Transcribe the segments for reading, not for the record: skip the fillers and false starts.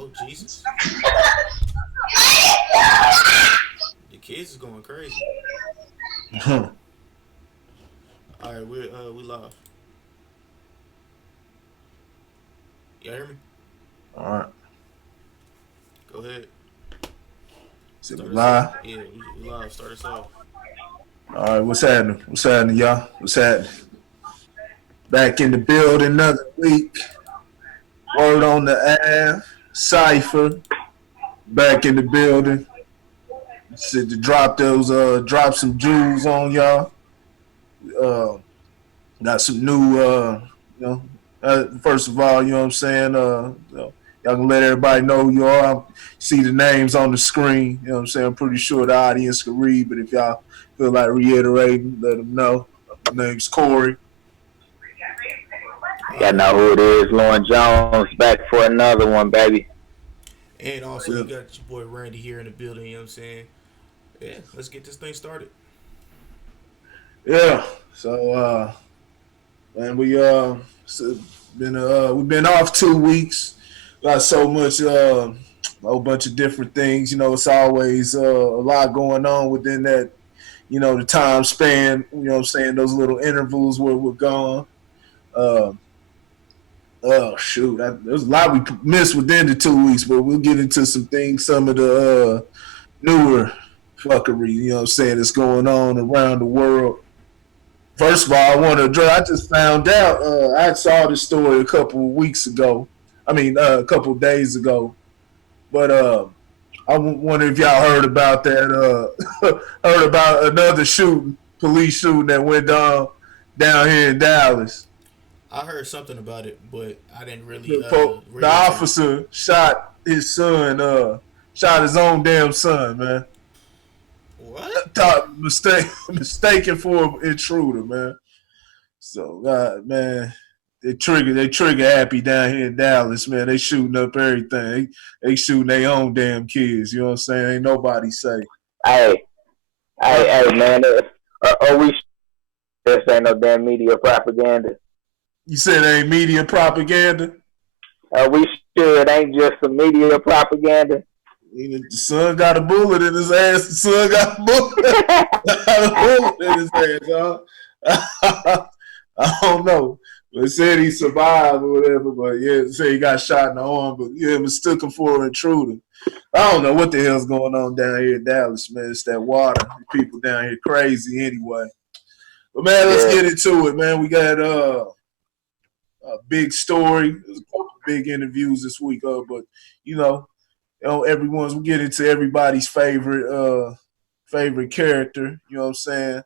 Oh Jesus! The kids is going crazy. All right, we live. You hear me? All right. Go ahead. Is it Start us off. live? Yeah, we live. Start us off. All right. What's happening? What's happening, y'all? What's happening? Back in the building another week. Word on the Ave. Cypher. Back in the building. Said to drop some jewels on y'all. Uh, got some new, you know, first of all, you know what I'm saying? Y'all can let everybody know who you are. See the names on the screen. You know what I'm saying? I'm pretty sure the audience can read, but if y'all feel like reiterating, let them know. My name's Corey. Y'all know who it is, Lauren Jones, back for another one, baby. And also, Yeah. you got your boy Randy here in the building. You know what I'm saying? Yeah, let's get this thing started. Yeah. So, man, we've been off 2 weeks. Got so much, a whole bunch of different things. You know, it's always a lot going on within that. You know, the time span. You know, what I'm saying those little intervals where we're gone. Uh, oh shoot, there's a lot we missed within the 2 weeks, but we'll get into some things, some of the newer fuckery. You know, what I'm saying that's going on around the world. First of all, I want to address. I just found out. I saw this story a couple of weeks ago. I mean, a couple of days ago. But I wonder if y'all heard about that. Heard about another shooting, police shooting that went down here in Dallas. I heard something about it, but I didn't really The read into it. officer shot his son. Shot his own damn son. Man, What? thought mistaken for an intruder. Man. So, man, they trigger happy down here in Dallas, man. They shooting up everything. They shooting their own damn kids. You know what I'm saying? Ain't nobody safe. Hey, hey, man, are we this ain't no damn media propaganda? You said it ain't media propaganda. Are we sure it ain't just some media propaganda? The son got a bullet in his ass. The son got a bullet, got a bullet in his ass, huh? I don't know. They said he survived or whatever, but yeah, they say he got shot in the arm, but yeah, mistook him for an intruder. I don't know what the hell's going on down here in Dallas, man. It's that water. People down here crazy anyway. But man, let's Yeah. get into it, man. We got a big story. There's a couple of big interviews this week, but you know, everyone's we get into everybody's favorite character. You know what I'm saying?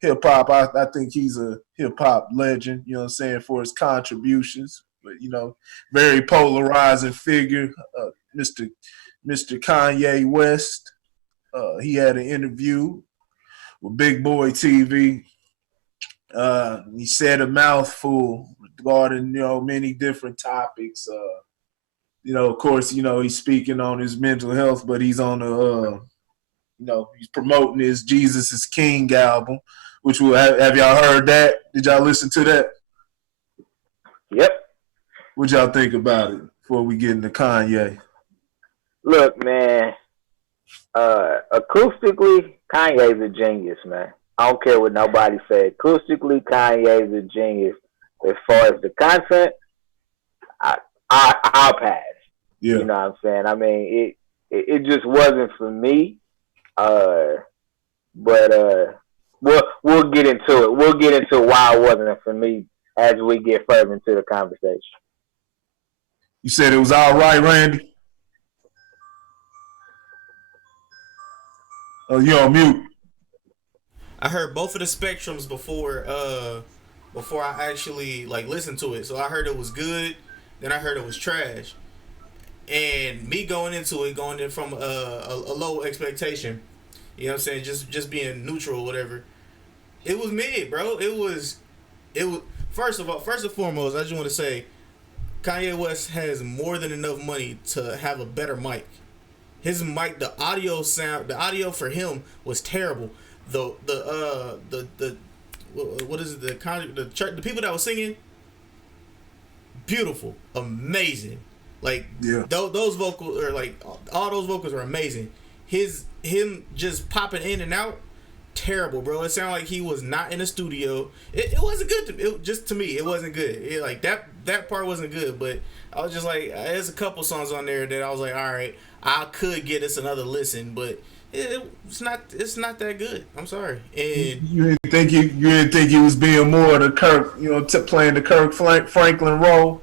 Hip hop. I think he's a hip hop legend. You know what I'm saying, for his contributions. But very polarizing figure, Mr. Kanye West. He had an interview with Big Boy TV. He said a mouthful regarding many different topics. Of course, he's speaking on his mental health, but he's on he's promoting his Jesus is King album, which will have y'all heard that? Did y'all listen to that? Yep. What y'all think about it before we get into Kanye? Look, man, acoustically, Kanye's a genius, man. I don't care what nobody says. Acoustically, Kanye's a genius. As far as the content, I'll pass. Yeah. You know what I'm saying? I mean, it just wasn't for me. But we'll get into it. We'll get into why it wasn't for me as we get further into the conversation. You said it was all right, Randy? Oh, you're on mute. I heard both of the spectrums before I actually like listened to it. So I heard it was good, then I heard it was trash. And me going into it, going in from a low expectation, you know what I'm saying, just being neutral or whatever. It was mid, bro. It was first and foremost, I just want to say Kanye West has more than enough money to have a better mic. His mic, the audio for him was terrible. The what is it? The people that were singing, beautiful, amazing. Like Yeah. those vocals are like all those vocals are amazing. Him just popping in and out, terrible, bro. It sounded like he was not in the studio. It wasn't good. Just to me, it wasn't good. Like that part wasn't good. But I was just like, there's a couple songs on there that I was like, all right, I could get us another listen, but it's not that good. I'm sorry. And You didn't think he was being more the Kirk, playing the Kirk Franklin role.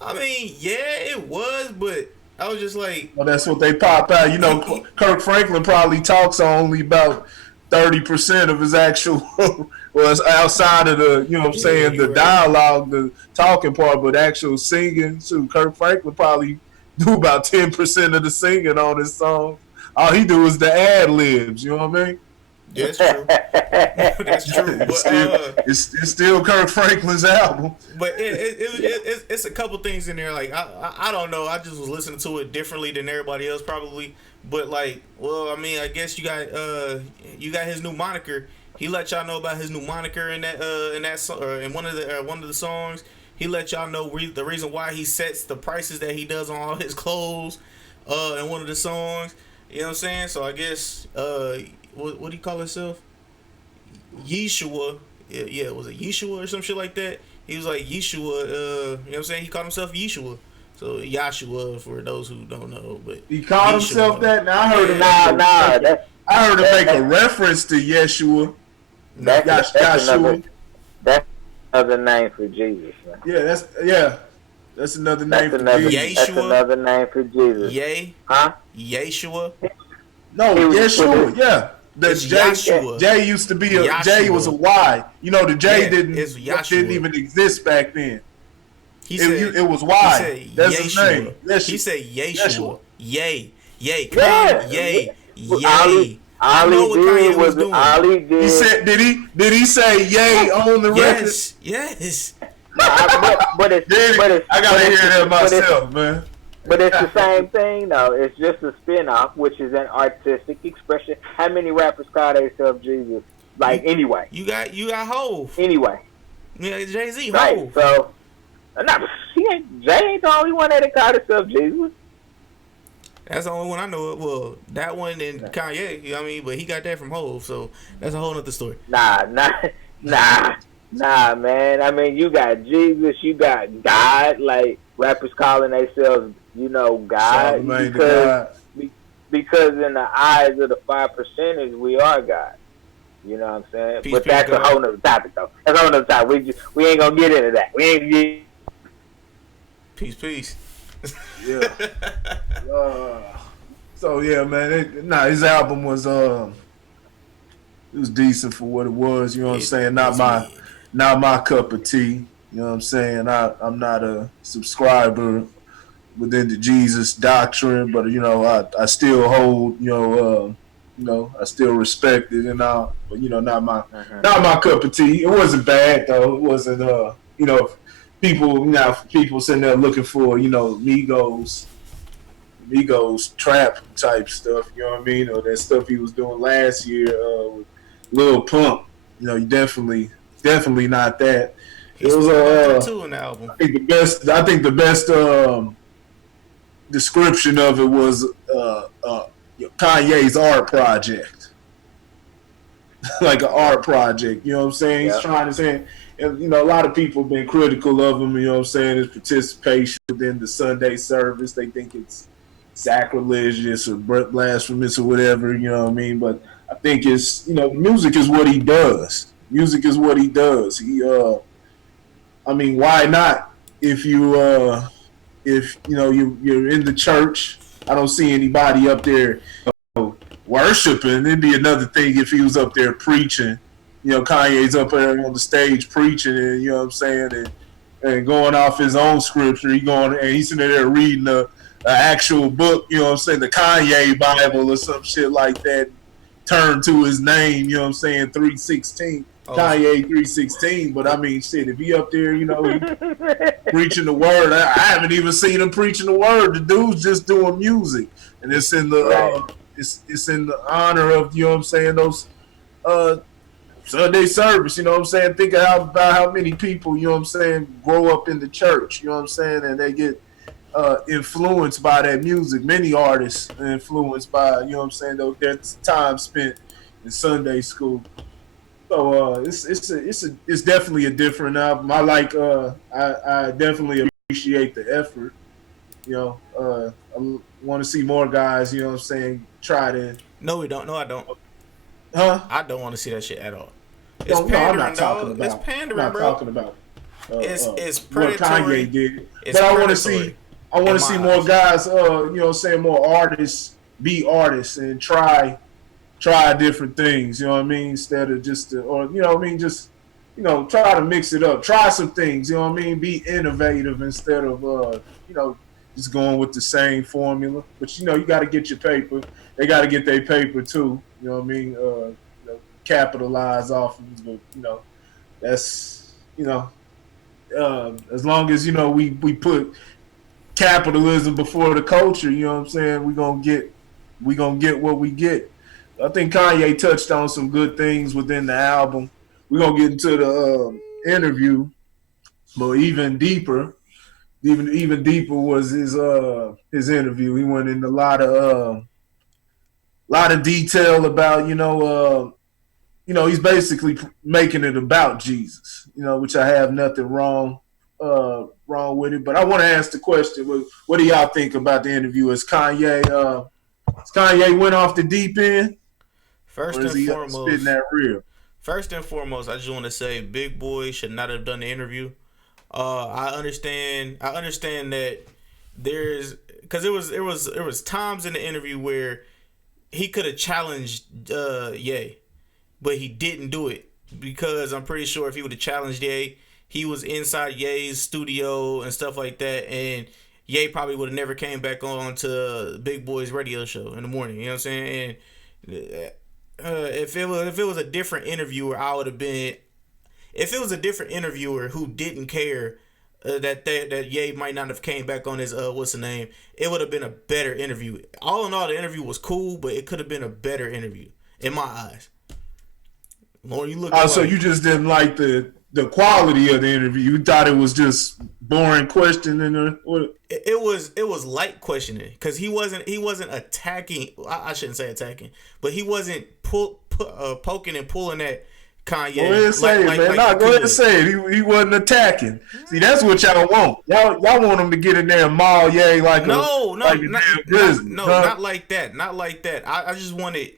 I mean, yeah, it was, but I was just like, Well, that's what they pop out. Kirk Franklin probably talks only about 30% of his actual was outside of the, the right. dialogue, the talking part, but actual singing. So Kirk Franklin probably do about 10% of the singing on his song. All he do is the ad libs. You know what I mean? yeah, that's true. That's true. But It's still Kirk Franklin's album. But it's a couple things in there. Like I don't know. I just was listening to it differently than everybody else probably. But like, well, I mean, I guess you got his new moniker. He let y'all know about his new moniker in that song, or in one of the songs. He let y'all know the reason why he sets the prices that he does on all his clothes in one of the songs. You know what I'm saying? So I guess what do you call himself? Yeshua. Yeah, was it Yeshua or some shit like that? He was like Yeshua, you know what I'm saying? He called himself Yeshua. So Yahshua for those who don't know, but he called Yeshua. himself that. Now I heard him. I heard him make a reference to Yeshua. That's Yahshua. another name for Jesus, man. That's another name for Jesus. That's another name for Jesus. Yay? Huh? Yeshua? No, Yeshua. Yeah. The It's J, Yahshua. J used to be a Yahshua. J was a Y. The J it's Yahshua. didn't even exist back then. He said It was Y. He said That's Yeshua. his name. He said Yeshua. Yay. Yay. Come Yeah. on. Yay. All Yay. I know what Kanye was doing. All he did. He said, did he say yay on the record? Yes. But it's I gotta hear that myself, man. But it's the same thing, though. It's just a spin-off, which is an artistic expression. How many rappers call themselves Jesus? Like, anyway. You got Hov. Anyway. Yeah, Jay-Z, Right, Hov. so, Jay ain't the only one that called himself Jesus. That's the only one I know of. Well, that one and Kanye, you know what I mean? But he got that from Hov, so that's a whole nother story. Nah, man. I mean, you got Jesus, you got God, like, rappers calling themselves, God, because in the eyes of the 5%ers, we are God. You know what I'm saying? Peace, but that's a whole nother topic, though. That's a whole nother topic. We ain't gonna get into that. Peace. Yeah. So yeah, man. His album was it was decent for what it was. You know what I'm saying? Not my cup of tea. You know what I'm saying? I'm not a subscriber within the Jesus doctrine, but I still hold I still respect it and all, but not my cup of tea. It wasn't bad though. It wasn't people sitting there looking for Migos trap type stuff. You know what I mean? Or that stuff he was doing last year with Lil Pump. You definitely not that. It was too in the album. I think the best description of it was Kanye's art project. Like an art project, you know what I'm saying? He's trying to say, and a lot of people have been critical of him, you know what I'm saying, his participation within the Sunday service. They think it's sacrilegious or blasphemous or whatever, you know what I mean? But I think it's, music is what he does. Music is what he does. I mean, why not? If you're in the church, I don't see anybody up there worshiping. It'd be another thing if he was up there preaching. Kanye's up there on the stage preaching, and you know what I'm saying, and going off his own scripture. He's sitting there reading the actual book. You know what I'm saying, the Kanye Bible or some shit like that. Turn to his name. You know what I'm saying, 316. Kanye 316, but I mean, shit, if he up there, he preaching the word, I haven't even seen him preaching the word. The dude's just doing music, and it's in the it's in the honor of, you know what I'm saying, those Sunday service. You know what I'm saying. Think about how many people, you know what I'm saying, grow up in the church. You know what I'm saying, and they get influenced by that music. Many artists are influenced by, you know what I'm saying, though, their time spent in Sunday school. So it's definitely a different album. I definitely appreciate the effort. You know, I want to see more guys. You know what I'm saying? Try to. No, we don't. No, I don't. Huh? I don't want to see that shit at all. It's No, I'm pandering, not talking dog. about. It's pandering, I'm not bro. talking about. It's what predatory. Kanye did. It's But I want to predatory see. I want in to see my more eyes. guys. You know, what I'm saying, more artists be artists and try different things. You know what I mean? Instead of just or you know what I mean, just try to mix it up. Try some things. You know what I mean? Be innovative instead of you know just going with the same formula. But you got to get your paper. They got to get their paper too. You know what I mean? Capitalize off of it. But that's as long as we put capitalism before the culture. You know what I'm saying? We gonna get what we get. I think Kanye touched on some good things within the album. We're gonna get into the interview, but even deeper was his interview. He went into a lot of detail about he's basically making it about Jesus. Which I have nothing wrong with it. But I want to ask the question: what do y'all think about the interview? Is Kanye went off the deep end? First Or is and he foremost, spitting that real? First and foremost, I just want to say, Big Boy should not have done the interview. I understand that because there was times in the interview where he could have challenged Ye, but he didn't do it because I'm pretty sure if he would have challenged Ye, he was inside Ye's studio and stuff like that, and Ye probably would have never came back on to Big Boy's radio show in the morning. You know what I'm saying? And if it was a different interviewer, I would have been. If it was a different interviewer who didn't care that Ye might not have came back on his what's the name, it would have been a better interview. All in all, the interview was cool, but it could have been a better interview in my eyes. Lord, you look. So you just didn't like the quality of the interview. You thought it was just boring questioning. It was light questioning because he wasn't attacking. I shouldn't say attacking, but he wasn't poking and pulling at Kanye. Go ahead and say it, man. Go ahead and say it. He wasn't attacking. See, that's what y'all want. Y'all want him to get in there and maul Ye like a damn grizzly. Not like that. Not like that. I just wanted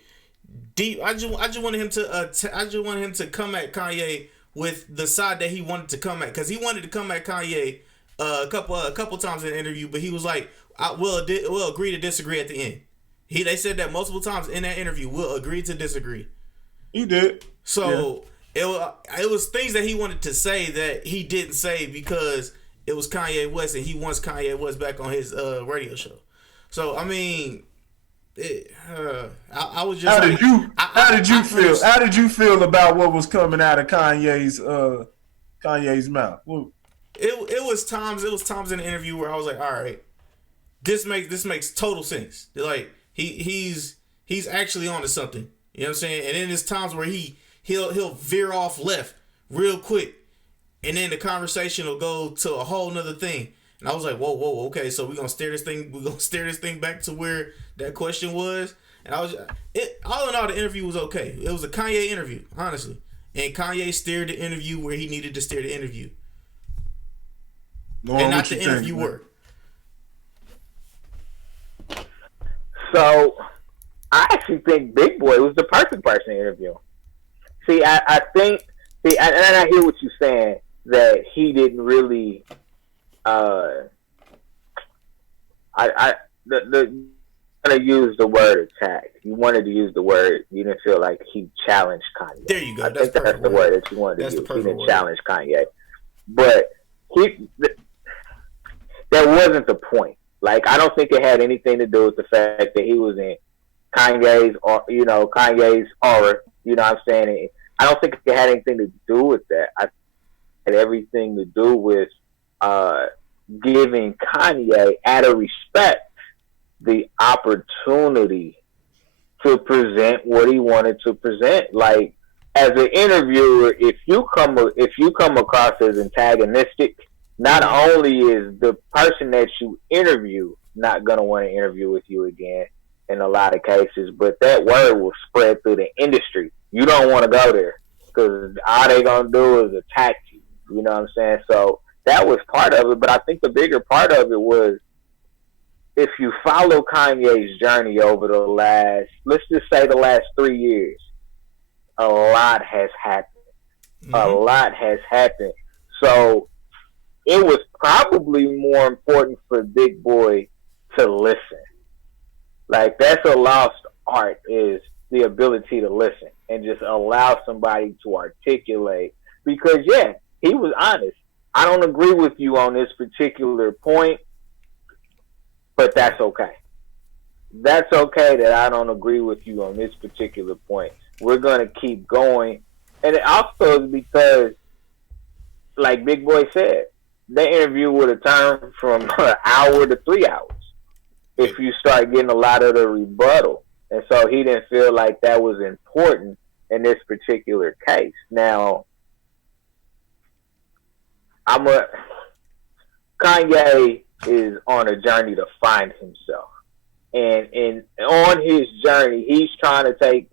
deep. I just wanted him to come at Kanye with the side that he wanted to come at, because he wanted to come at Kanye a couple times in the interview, but he was like, we'll agree to disagree at the end. They said that multiple times in that interview. We'll agree to disagree. He did. So it was things that he wanted to say that he didn't say because it was Kanye West and he wants Kanye West back on his radio show. So I mean, I was just. How did you feel? How did you feel about what was coming out of Kanye's mouth? It was times in the interview where I was like, all right, this makes total sense. Like he's actually onto something. You know what I'm saying? And then there's times where he'll veer off left real quick, and then the conversation will go to a whole nother thing. And I was like, whoa, okay, so we're gonna steer this thing back to where that question was. And all in all, the interview was okay. It was a Kanye interview, honestly. And Kanye steered the interview where he needed to steer the interview. And not the interviewer. So I actually think Big Boy was the perfect person to interview. See, I think, and I hear what you're saying, that he didn't really, I'm gonna use the word attack. You wanted to use the word, you didn't feel like he challenged Kanye. There you go. I think that's the word that you wanted to use. He didn't challenge Kanye. But that wasn't the point. Like, I don't think it had anything to do with the fact that he was in Kanye's aura, you know what I'm saying? I don't think it had anything to do with that. I think it had everything to do with giving Kanye, out of respect, the opportunity to present what he wanted to present. Like, as an interviewer, if you come across as antagonistic, not only is the person that you interview not going to want to interview with you again in a lot of cases, but that word will spread through the industry. You don't want to go there because all they going to do is attack you. You know what I'm saying? So that was part of it, but I think the bigger part of it was if you follow Kanye's journey over the last, let's just say the last 3 years, a lot has happened. A lot has happened. So it was probably more important for Big Boy to listen. Like, that's a lost art, is the ability to listen and just allow somebody to articulate. Because, yeah, he was honest. I don't agree with you on this particular point, but that's okay. That's okay that I don't agree with you on this particular point. We're going to keep going. And it also is because, like Big Boy said, the interview would have turned from an hour to 3 hours if you start getting a lot of the rebuttal. And so he didn't feel like that was important in this particular case. Now, Kanye is on a journey to find himself. And on his journey, he's trying to take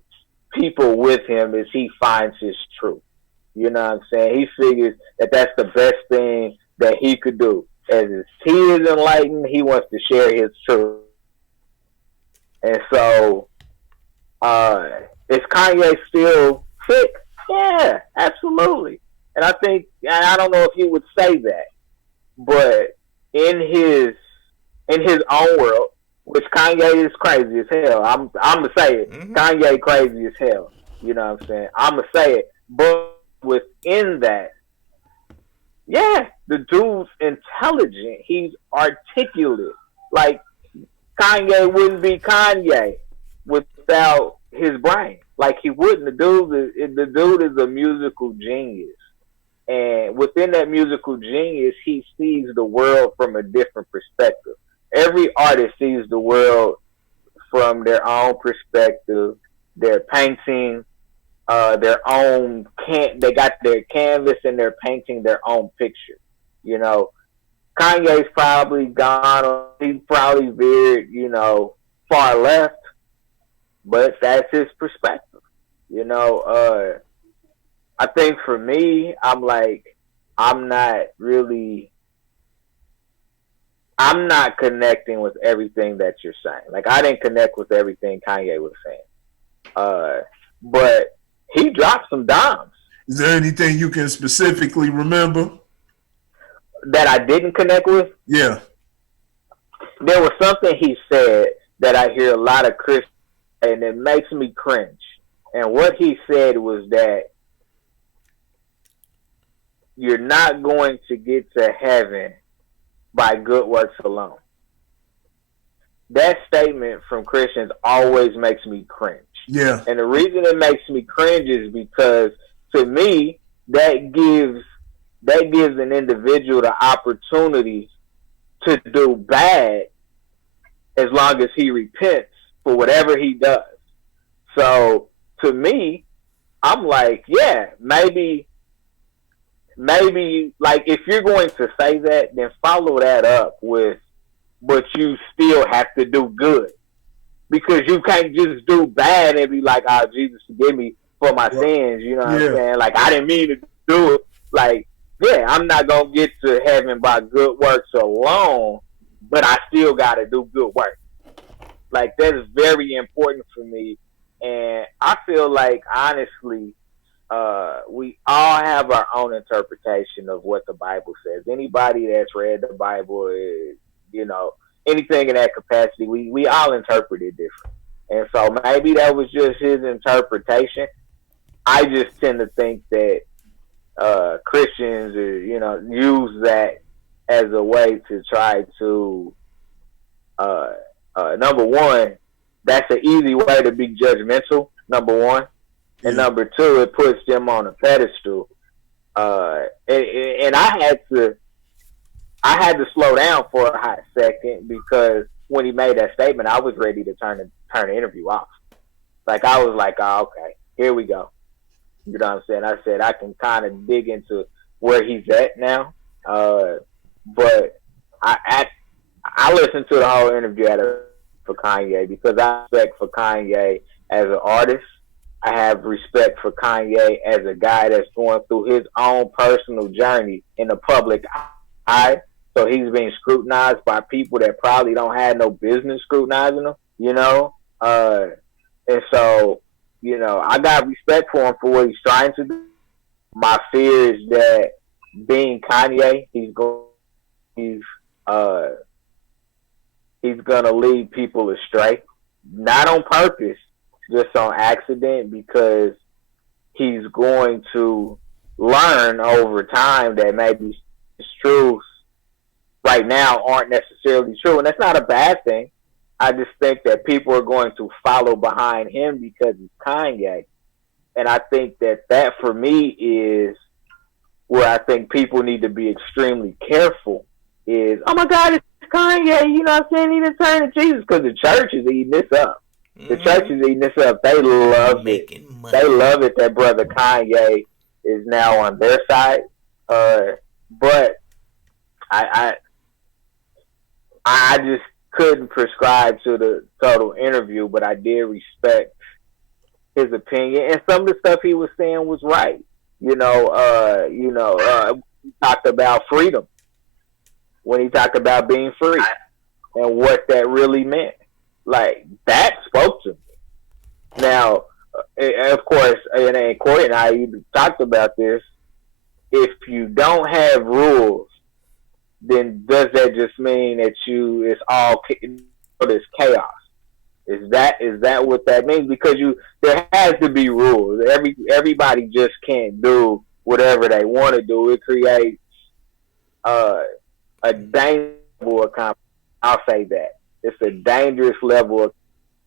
people with him as he finds his truth. You know what I'm saying? He figures that that's the best thing that he could do. As he is enlightened, he wants to share his truth. And so, is Kanye still sick? Yeah, absolutely. And I think, and I don't know if he would say that, but in his own world, which Kanye is crazy as hell. I'm gonna say it. Kanye crazy as hell. You know what I'm saying? I'm gonna say it. But within that, yeah, the dude's intelligent. He's articulate. Like, Kanye wouldn't be Kanye without his brain. Like, he wouldn't. The dude is a musical genius. And within that musical genius, he sees the world from a different perspective. Every artist sees the world from their own perspective. They're painting their own they got their canvas and they're painting their own picture. You know, Kanye's probably gone. He probably veered, far left, but that's his perspective. I think for me, I'm not connecting with everything that you're saying. Like, I didn't connect with everything Kanye was saying. But he dropped some dimes. Is there anything you can specifically remember that I didn't connect with? Yeah. There was something he said that I hear a lot of Christians, and it makes me cringe. And what he said was that you're not going to get to heaven by good works alone. That statement from Christians always makes me cringe. Yeah. And the reason it makes me cringe is because, to me, that gives an individual the opportunity to do bad as long as he repents for whatever he does. So, to me, I'm like, yeah, maybe, like, if you're going to say that, then follow that up with, but you still have to do good. Because you can't just do bad and be like, oh, Jesus, forgive me for my sins. You know what I'm saying? Like, I didn't mean to do it. Like, yeah, I'm not going to get to heaven by good works alone, but I still got to do good work. Like, that's very important for me. And I feel like, honestly, we all have our own interpretation of what the Bible says. Anybody that's read the Bible, anything in that capacity, we all interpret it different. And so maybe that was just his interpretation. I just tend to think that Christians, use that as a way to try to, number one, that's an easy way to be judgmental, number one. And number two, it puts them on a pedestal. And I had to slow down for a hot second, because when he made that statement, I was ready to turn the interview off. Like, I was like, oh, okay, here we go. You know what I'm saying? I said I can kind of dig into where he's at now. But I listened to the whole interview for Kanye because I have respect for Kanye as an artist. I have respect for Kanye as a guy that's going through his own personal journey in the public eye. So he's being scrutinized by people that probably don't have no business scrutinizing him, you know? And so, you know, I got respect for him for what he's trying to do. My fear is that being Kanye, he's gonna lead people astray, not on purpose, just on accident, because he's going to learn over time that maybe his truths right now aren't necessarily true, and that's not a bad thing. I just think that people are going to follow behind him because he's Kanye, and I think that for me is where I think people need to be extremely careful. Is, oh my God, it's Kanye, you know what I'm saying? He didn't turn to Jesus, because the church is eating this up. The church is eating this up. They love it. They love it that brother Kanye is now on their side. But I just couldn't prescribe to the total interview, but I did respect his opinion, and some of the stuff he was saying was right. We talked about freedom when he talked about being free and what that really meant. Like, that spoke to me. Now, of course, and Corey and I even talked about this. If you don't have rules, then does that just mean that it's all this chaos? Is that what that means? Because there has to be rules. Everybody just can't do whatever they want to do. It creates a dangerous level of competition. I'll say that. It's a dangerous level of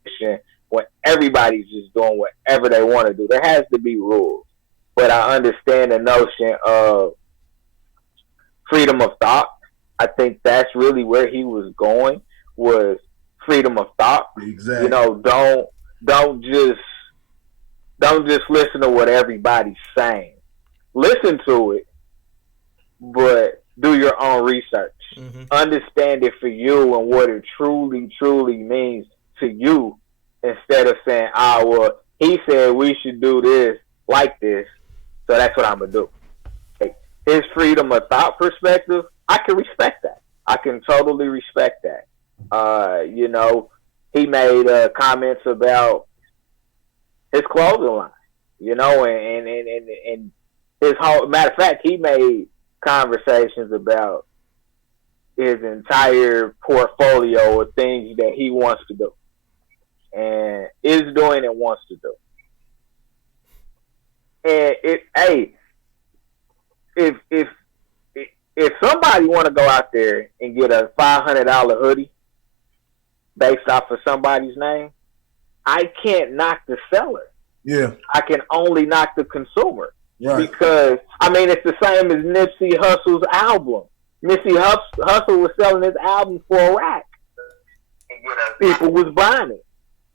competition when everybody's just doing whatever they want to do. There has to be rules. But I understand the notion of freedom of thought. I think that's really where he was going, was freedom of thought. Exactly. You know, don't just listen to what everybody's saying. Listen to it, but do your own research. Mm-hmm. Understand it for you and what it truly, truly means to you, instead of saying, well, he said we should do this like this, so that's what I'm going to do. Like, his freedom of thought perspective, I can respect that. I can totally respect that. He made comments about his clothing line, and his whole, matter of fact, he made conversations about his entire portfolio of things that he wants to do and is doing and wants to do. And if somebody want to go out there and get a $500 hoodie based off of somebody's name, I can't knock the seller. Yeah, I can only knock the consumer. Right. Because, it's the same as Nipsey Hussle's album. Nipsey Hussle was selling his album for a rack. People was buying it.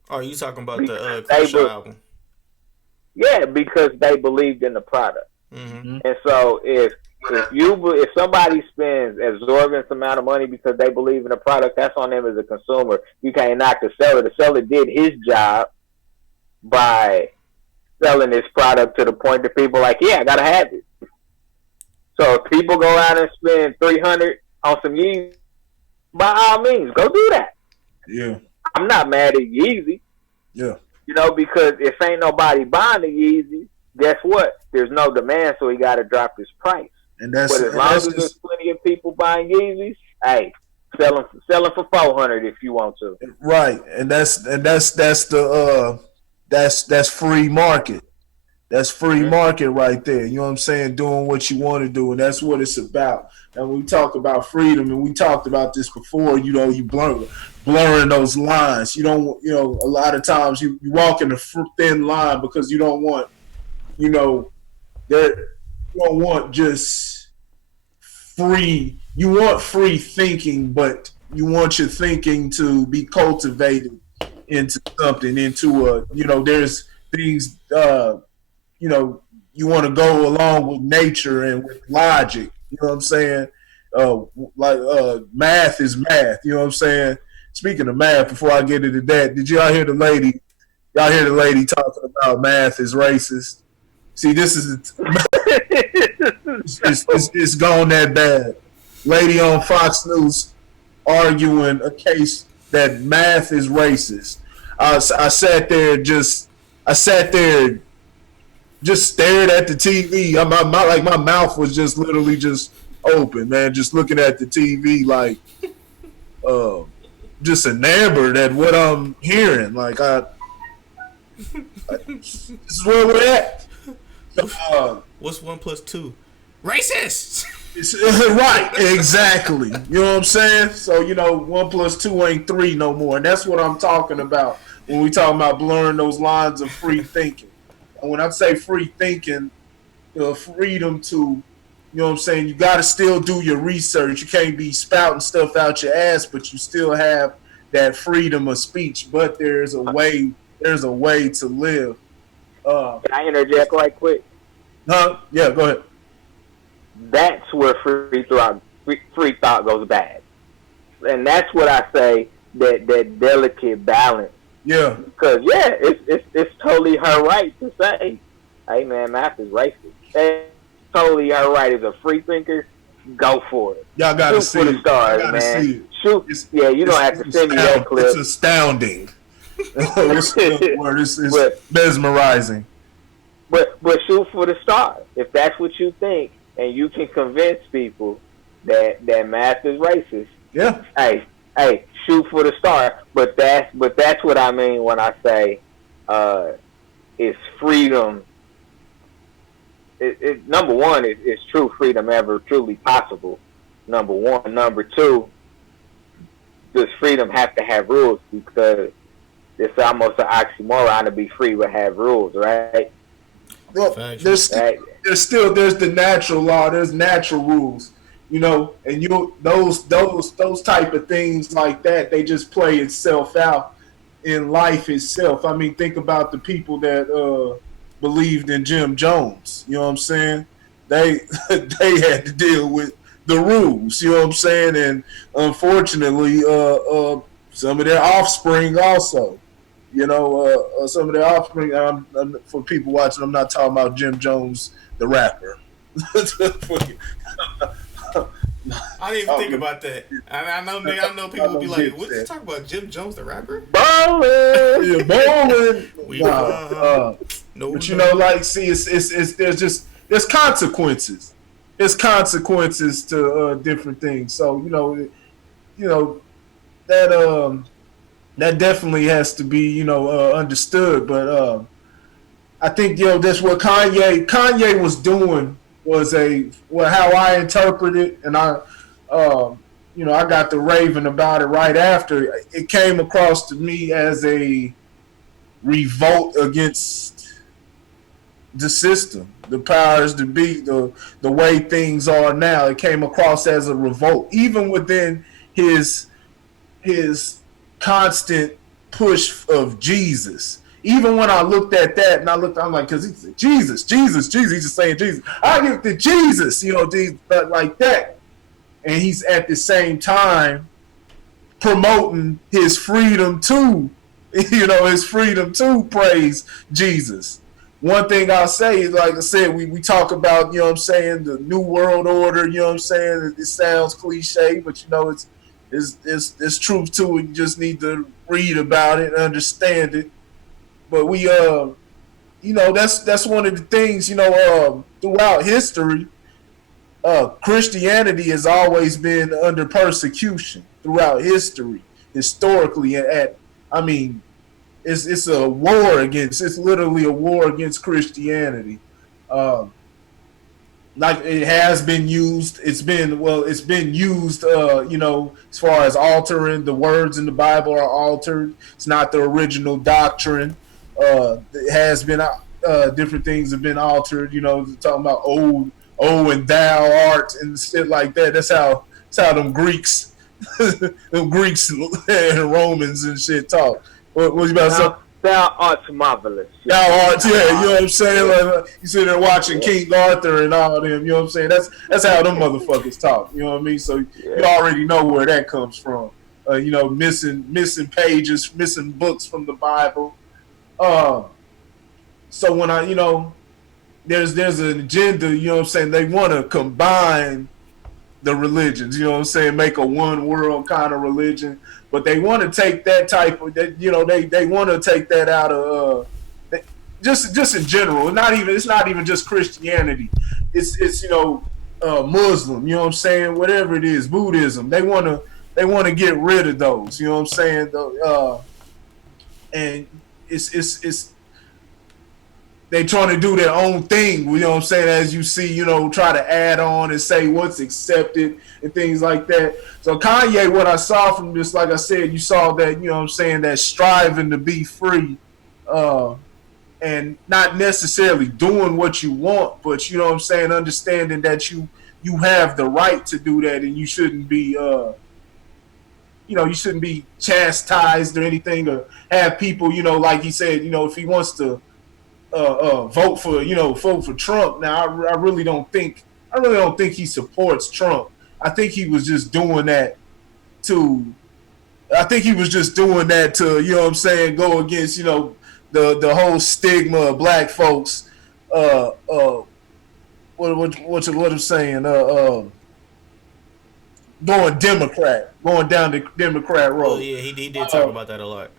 Oh, you talking about the Crenshaw album? Yeah, because they believed in the product. Mm-hmm. And so if somebody spends exorbitant amount of money because they believe in the product, that's on them as a consumer. You can't knock the seller. The seller did his job by selling this product to the point that people are like, yeah, I gotta have it. So if people go out and spend $300 on some Yeezy, by all means, go do that. Yeah, I'm not mad at Yeezy. Yeah, because if ain't nobody buying the Yeezy, guess what? There's no demand, so he got to drop his price. But as long as there's plenty of people buying Yeezys, hey, sell them for $400 if you want to. Right, and that's free market. That's free market right there. You know what I'm saying? Doing what you want to do, and that's what it's about. And when we talk about freedom, and we talked about this before, you blurring those lines. You don't, a lot of times you walk in a thin line because you don't want, you don't want just free. You want free thinking, but you want your thinking to be cultivated into something, there's things, you want to go along with nature and with logic, you know what I'm saying? like math is math. You know what I'm saying? Speaking of math, before I get into that, did y'all hear the lady? Y'all hear the lady talking about math is racist? See, this is it's gone that bad. Lady on Fox News arguing a case that math is racist. I sat there just stared at the TV. My mouth was just literally just open, man, just looking at the TV, like just enamored at what I'm hearing. Like this is where we're at. What's 1+2? Racist. Right, exactly. You know what I'm saying? So 1+2 ain't 3 no more, and that's what I'm talking about when we talking about blurring those lines of free thinking. And when I say free thinking, freedom to, you know what I'm saying, you got to still do your research. You can't be spouting stuff out your ass, but you still have that freedom of speech. But there's a way to live. Can I interject right quick? Yeah, go ahead. That's where free thought goes bad, and that's what I say, that delicate balance. Yeah. Because it's totally her right to say, "Hey man, math is racist." It's totally her right as a free thinker. Go for it. Y'all gotta shoot see for the it. stars, man. Shoot. You don't have to send me that clip. It's astounding. It's mesmerizing. But shoot for the stars. If that's what you think, and you can convince people that math is racist, yeah. Hey, shoot for the star. But that's what I mean when I say it's freedom. Number one, is true freedom ever truly possible? Number one. Number two, does freedom have to have rules? Because it's almost an oxymoron to be free but have rules, right? Well, there's the natural law. There's natural rules, and those type of things like that. They just play itself out in life itself. I mean, think about the people that believed in Jim Jones. You know what I'm saying? They had to deal with the rules. You know what I'm saying? And unfortunately, some of their offspring also. Some of the offspring. For people watching, I'm not talking about Jim Jones, the rapper. I didn't even think about that. I know people will be like, "What you talking about, Jim Jones, the rapper?" Ballin', yeah, ballin'. But see, there's consequences. There's consequences to different things. So that definitely has to be understood. But I think that's what Kanye was doing was how I interpret it, and I got the raving about it right after it came across to me as a revolt against the system, the powers to be, the way things are now. It came across as a revolt, even within his constant push of Jesus. Even when I looked at that, and I'm like, because he said Jesus, he's just saying Jesus. I give the Jesus, like that. And he's at the same time promoting his freedom to, praise Jesus. One thing I'll say is, like I said, we talk about, the New World Order, it sounds cliche, but it's truth to it. You just need to read about it and understand it. But we, that's one of the things, throughout history, Christianity has always been under persecution throughout history, historically. It's a war it's literally a war against Christianity. Like it has been used. It's been used. As far as altering the words in the Bible are altered. It's not the original doctrine. It has been different things have been altered. Talking about oh and thou art and shit like that. That's how them Greeks, and Romans and shit talk. What you about to say? Thou art marvelous. Thou art, yeah, you know what I'm saying? Like, you sit there watching Yeah. King Arthur and all them, you know what I'm saying? That's how them motherfuckers talk, you know what I mean? So you Yeah. already know where that comes from. You know, missing pages, missing books from the Bible. Uh, so when I, you know, there's an agenda, you know what I'm saying? They want to combine the religions, you know what I'm saying? Make a one world kind of religion, but they want to take that type of that, you know, they want to take that out of just in general. It's not even just Christianity. It's you know Muslim, you know what I'm saying? Whatever it is, Buddhism. They want to get rid of those, you know what I'm saying? And it's they trying to do their own thing, you know what I'm saying, as you see, you know, try to add on and say what's accepted and things like that. So Kanye, what I saw from this, like I said, you saw that, you know what I'm saying, that striving to be free, and not necessarily doing what you want, but you know what I'm saying, understanding that you have the right to do that and you shouldn't be you know, you shouldn't be chastised or anything, or have people, you know, like he said, you know, if he wants to vote for Trump. Now, I really don't think he supports Trump. I think he was just doing that to, I think he was just doing that to, you know what I'm saying, go against, you know, the whole stigma of black folks. Uh, uh, what I'm saying, going down the Democrat Well, road. yeah, he did talk about that a lot.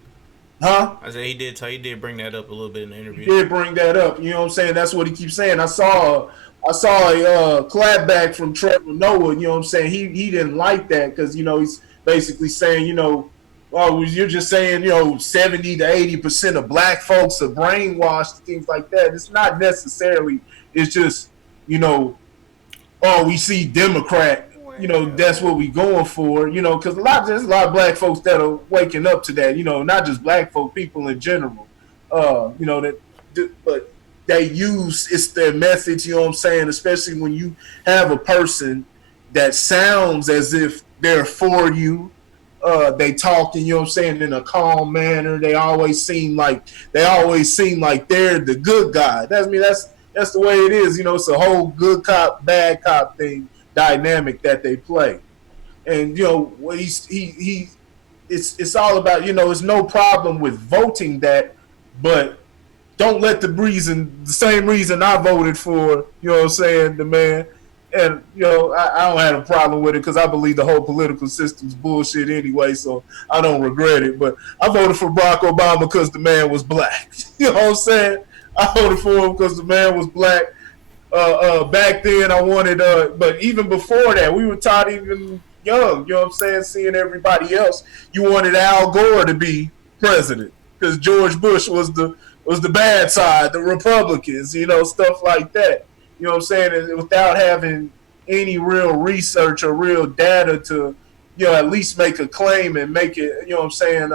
Huh? I said he did bring that up a little bit in the He interview. did bring that up. You know what I'm saying? That's what he keeps saying. I saw a clapback from Trevor Noah. You know what I'm saying? He didn't like that because, you know, he's basically saying, you know, oh, you're just saying, you know, 70 to 80% of black folks are brainwashed, things like that. It's not necessarily. It's just, you know, oh, we see Democrat, you know, that's what we going for, you know, because there's a lot of black folks that are waking up to that, you know, not just black folk, people in general, you know, but they use, it's their message, you know what I'm saying, especially when you have a person that sounds as if they're for you. They talk, you know what I'm saying, in a calm manner. They always seem like they're the good guy. That's the way it is. You know, it's a whole good cop, bad cop thing dynamic that they play. And you know, what it's all about. You know, it's no problem with voting that, but don't let the same reason I voted for. You know what I'm saying, the man. And you know, I don't have a problem with it because I believe the whole political system's bullshit anyway, so I don't regret it. But I voted for Barack Obama because the man was black. You know what I'm saying? I voted for him because the man was black. Back then, I wanted, but even before that, we were taught even young. You know what I'm saying? Seeing everybody else, you wanted Al Gore to be president because George Bush was the bad side, the Republicans. You know, stuff like that. You know what I'm saying? And without having any real research or real data to, you know, at least make a claim and make it. You know what I'm saying?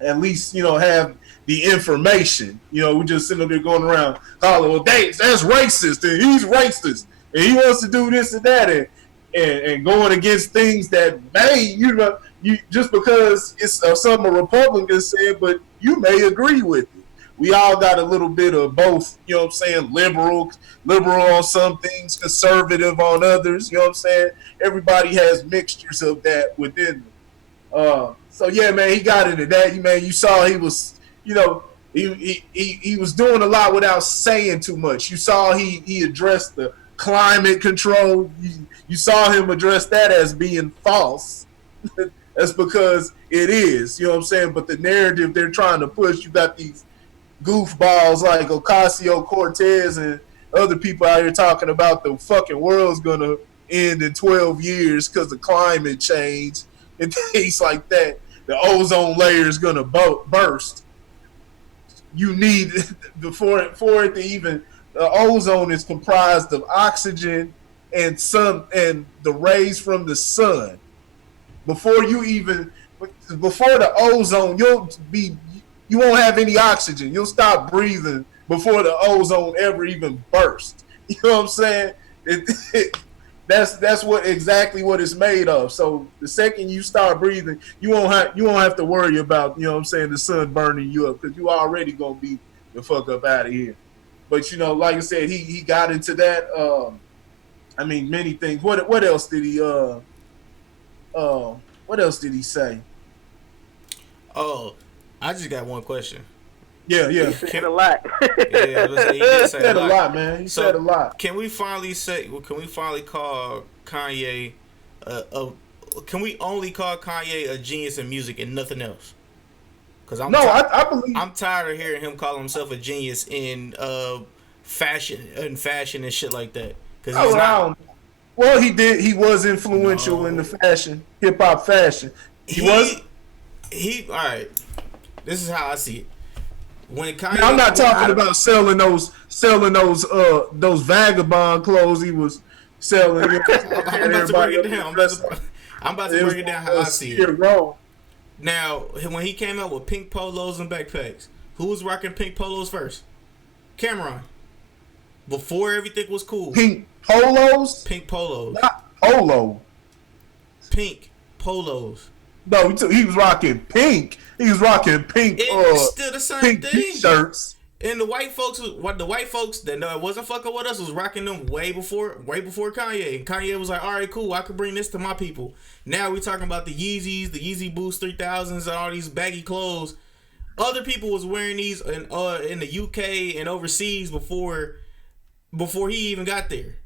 At least, you know, have the information. You know, we just sitting there going around calling, well, that's racist, and he's racist, and he wants to do this and that, and going against things that may, you know, you just because it's something a Republican said, but you may agree with it. We all got a little bit of both, you know what I'm saying, liberal on some things, conservative on others, you know what I'm saying? Everybody has mixtures of that within them. So yeah, man, he got into that. Man, you saw he was, you know, he was doing a lot without saying too much. You saw he addressed the climate control. You saw him address that as being false. That's because it is, you know what I'm saying? But the narrative they're trying to push, you got these goofballs like Ocasio Cortez and other people out here talking about the fucking world's gonna end in 12 years because of climate change and things like that. The ozone layer is gonna burst. You need for it to even, the ozone is comprised of oxygen and sun and the rays from the sun. Before you even before the ozone, you won't have any oxygen. You'll stop breathing before the ozone ever even burst. You know what I'm saying? That's what exactly what it's made of. So the second you start breathing, you won't have to worry about, you know what I'm saying, the sun burning you up, because you already gonna be the fuck up out of here. But you know, like I said, he got into that. I mean, many things. What else did he what else did he say? Oh, I just got one question. Yeah. He said a lot. Yeah, he did say said a lot, man. He said a lot. Can we finally call Kanye can we only call Kanye a genius in music and nothing else? Because I believe I'm tired of hearing him call himself a genius in fashion and shit like that. Because he's not. Well, he did. He was influential in the fashion, hip hop fashion. He was. All right. This is how I see it. When Kanye, now, I'm not talking about selling those vagabond clothes he was selling. I'm about to break it down. I'm about to break it down how I see it. Wrong. Now, when he came out with pink polos and backpacks, who was rocking pink polos first? Cameron. Before everything was cool. Pink polos? Pink polos. Not polo. Pink polos. No, he was rocking pink. He was rocking pink. It's still the same pink thing. T-shirts. And the white folks that wasn't fucking with us was rocking them way before Kanye. And Kanye was like, all right, cool, I can bring this to my people. Now we talking about the Yeezys, the Yeezy Boost 3000s, and all these baggy clothes. Other people was wearing these in the UK and overseas before he even got there.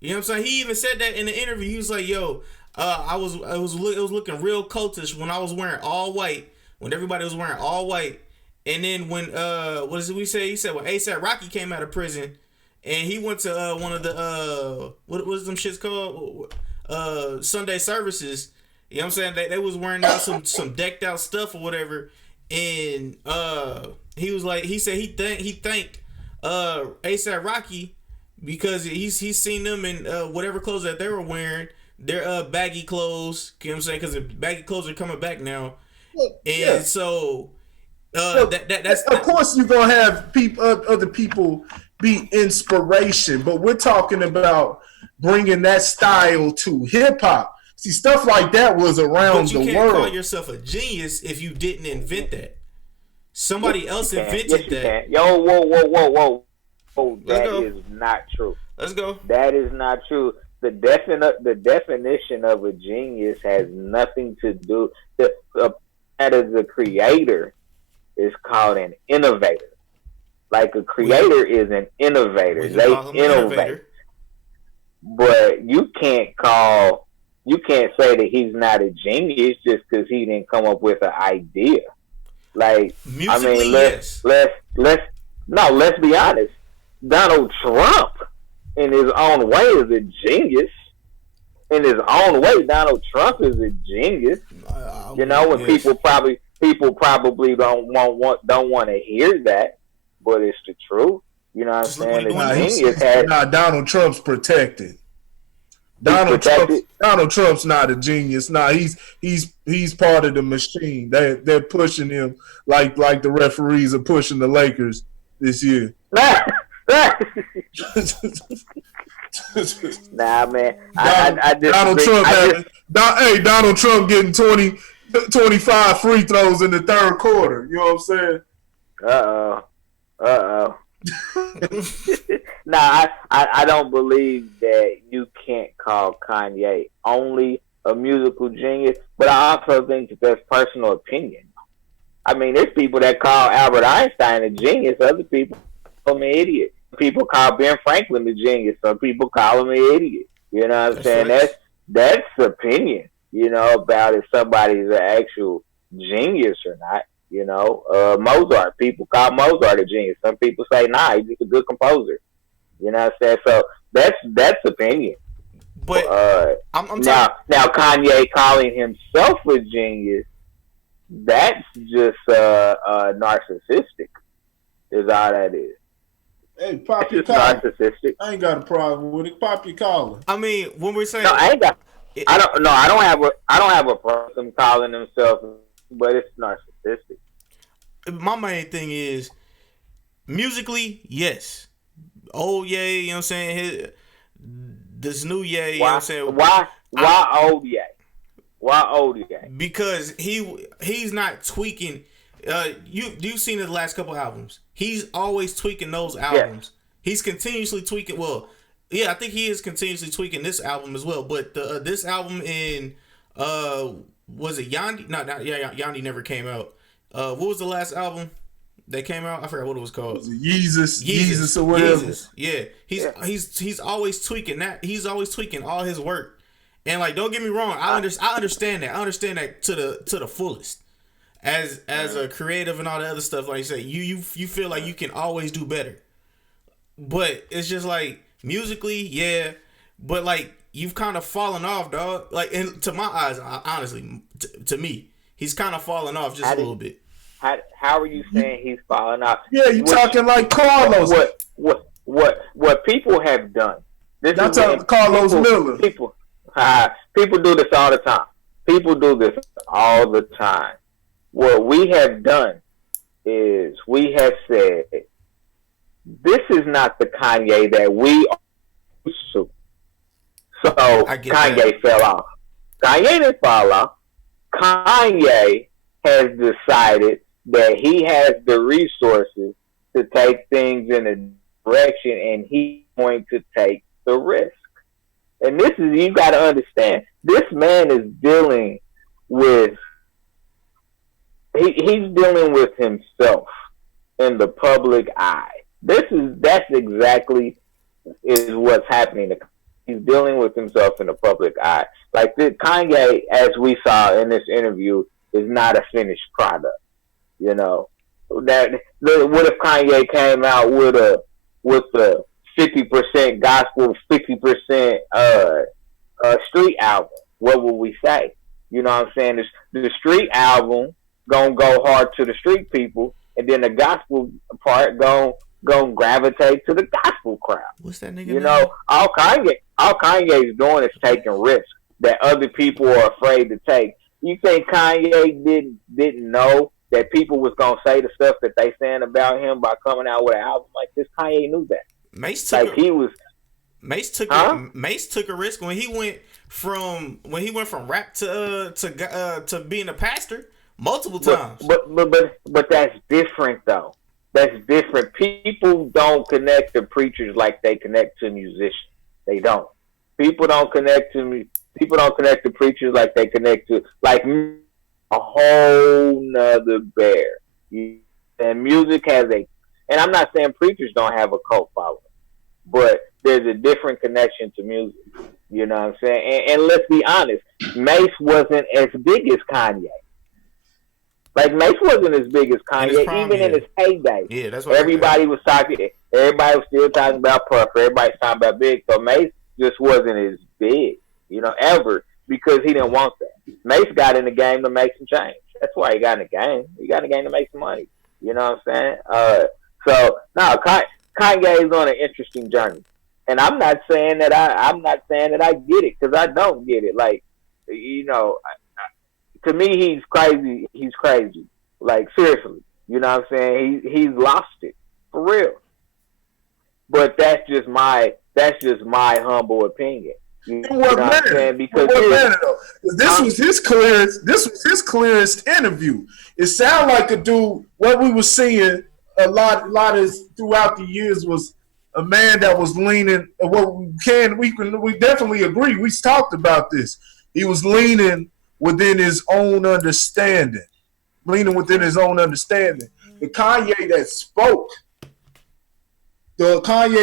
You know what I'm saying? He even said that in the interview. He was like, yo, it was looking real cultish when I was wearing all white, when everybody was wearing all white. And then when what did we say? He said when ASAP Rocky came out of prison and he went to one of the what was them shits called? Sunday services. You know what I'm saying? They was wearing out some decked out stuff or whatever. And he was like, he said he thanked ASAP Rocky because he's seen them in whatever clothes that they were wearing. They're baggy clothes. You know what I'm saying? Because the baggy clothes are coming back now. And so that's of course you're gonna have other people be inspiration, but we're talking about bringing that style to hip hop. See, stuff like that was around the world. You can't call yourself a genius if you didn't invent that. Somebody else invented that. Can. Yo, whoa. That is not true. Let's go. That is not true. The definition of a genius has nothing to do. That is a creator is called an innovator. Like a creator is an innovator. They innovate. But you can't say that he's not a genius just because he didn't come up with an idea. Like, musically, let's be honest. Donald Trump, in his own way, is a genius. In his own way, Donald Trump is a genius. When people probably don't want to hear that, but it's the truth. You know what I'm saying? Donald Trump's protected. Donald Trump's not a genius. He's part of the machine. They're pushing him like the referees are pushing the Lakers this year. Nah, man. Donald Trump getting 25 free throws in the third quarter. You know what I'm saying? Uh-oh. Nah, I don't believe that you can't call Kanye only a musical genius, but I also think that that's personal opinion. I mean, there's people that call Albert Einstein a genius. Other people call him an idiot. People call Ben Franklin a genius. Some people call him an idiot. You know what I'm saying? Right. That's opinion, about if somebody's an actual genius or not. Mozart. People call Mozart a genius. Some people say, nah, he's just a good composer. You know what I'm saying? So that's opinion. But now Kanye calling himself a genius, that's just narcissistic. Is all that is. Hey, pop your collar. Narcissistic. I ain't got a problem with it. Pop your collar. I mean, when we're saying I don't have a person calling himself, but it's narcissistic. My main thing is musically, yes. Oh yeah, you know what I'm saying? This new Ye, you know what Why? I'm saying? Why old Ye? Why old Ye? Because he's not tweaking. You've seen his last couple albums. He's always tweaking those albums. Yeah. He's continuously tweaking. Well, yeah, I think he is continuously tweaking this album as well. But this album in was it Yandi? No, not Yandi never came out. What was the last album that came out? I forgot what it was called. Was it Yeezus or whatever? Yeezus. Yeah, he's always tweaking that. He's always tweaking all his work. And like, don't get me wrong, I understand that. I understand that to the fullest. As a creative and all the other stuff, like you say, you feel like you can always do better. But it's just like musically, yeah. But like you've kind of fallen off, dog. Like, and to my eyes, honestly, to me, he's kind of fallen off just a little bit. How are you saying he's falling off? Yeah, you talking like Carlos. What people have done? Not talking Carlos Miller. People do this all the time. People do this all the time. What we have done is we have said, this is not the Kanye that we are used to. So Kanye fell off. Kanye didn't fall off. Kanye has decided that he has the resources to take things in a direction, and he's going to take the risk. And this is, you got to understand, this man is dealing with, he's dealing with himself in the public eye. That's exactly is what's happening. He's dealing with himself in the public eye. Like Kanye, as we saw in this interview, is not a finished product. You know, what if Kanye came out with a 50% gospel, 50% street album? What would we say? You know what I'm saying? The street album gonna go hard to the street people, and then the gospel part gonna gravitate to the gospel crowd. What's that nigga? You know, all Kanye's doing is taking risks that other people are afraid to take. You think Kanye didn't know that people was gonna say the stuff that they saying about him by coming out with an album like this? Kanye knew that. Mace took a risk when he went from rap to being a pastor multiple times. But that's different though. That's different. People don't connect to preachers like they connect to musicians. They don't. People don't connect to preachers like they connect to a whole nother bear. And music has and I'm not saying preachers don't have a cult following, but there's a different connection to music. You know what I'm saying? And let's be honest, Mace wasn't as big as Kanye. Like, Mace wasn't as big as Kanye, even in his heyday. Yeah, that's what everybody was talking. Everybody was still talking about Puff. Everybody's talking about Big. So Mace just wasn't as big, ever, because he didn't want that. Mace got in the game to make some change. That's why he got in the game. He got in the game to make some money. You know what I'm saying? Kanye is on an interesting journey, and I'm not saying that I get it, because I don't get it. Like, to me, he's crazy. He's crazy. Like, seriously. You know what I'm saying? He's lost it. For real. But that's just my humble opinion. It wasn't better. Because this was his clearest interview. It sounded like a dude. What we were seeing a lot of throughout the years was a man that was leaning. What we definitely agree. We talked about this. He was leaning within his own understanding. The Kanye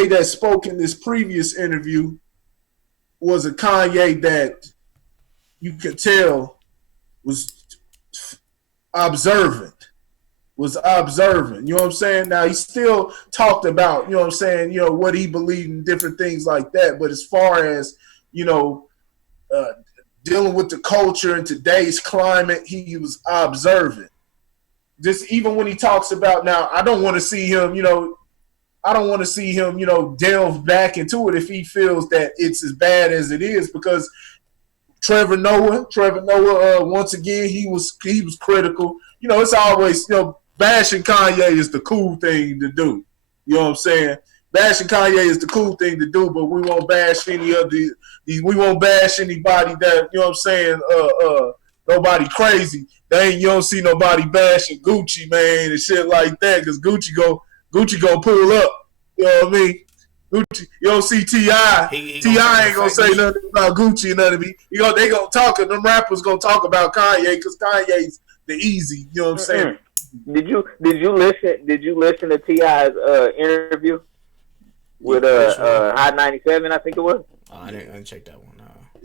that spoke in this previous interview was a Kanye that you could tell was observant. You know what I'm saying? Now, he still talked about, you know what I'm saying, what he believed in, different things like that. But as far as, dealing with the culture in today's climate, he was observant. Just even when he talks about, now, I don't want to see him, delve back into it if he feels that it's as bad as it is, because Trevor Noah, once again, he was critical. It's always, bashing Kanye is the cool thing to do. You know what I'm saying? bashing Kanye is the cool thing to do, but we won't bash any of the we won't bash anybody that, you know what I'm saying, nobody crazy. You don't see nobody bashing Gucci, man, and shit like that, because Gucci go pull up. You know what I mean? Gucci, you don't see T.I. T.I. ain't gonna say nothing about Gucci and nothing. They gonna talk, and them rappers gonna talk about Kanye, because Kanye's the easy. You know what I'm saying? Did you listen to T.I.'s interview with Hot 97? I think it was. I didn't check that one.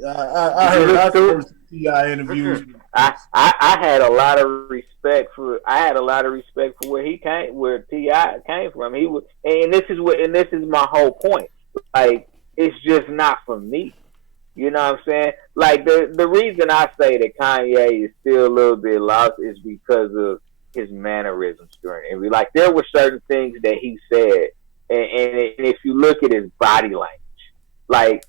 I heard T.I. interviews. I had a lot of respect for where T.I. came from. He was, and this is my whole point. Like, it's just not for me. You know what I'm saying? Like, the reason I say that Kanye is still a little bit lost is because of his mannerisms during it. Like, there were certain things that he said, and if you look at his body language, like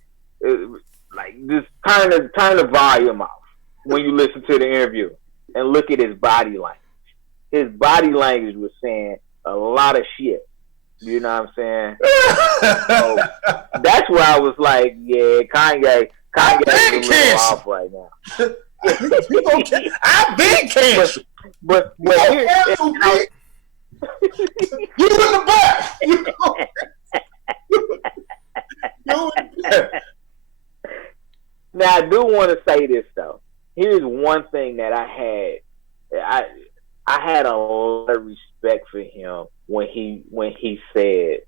just turn the volume off when you listen to the interview and look at his body language. His body language was saying a lot of shit. You know what I'm saying? So that's where I was like, yeah, Kanye is a little off right now. I've been canceled. But here, you in the back. Now I do want to say this though. Here's one thing that I had a lot of respect for him when he said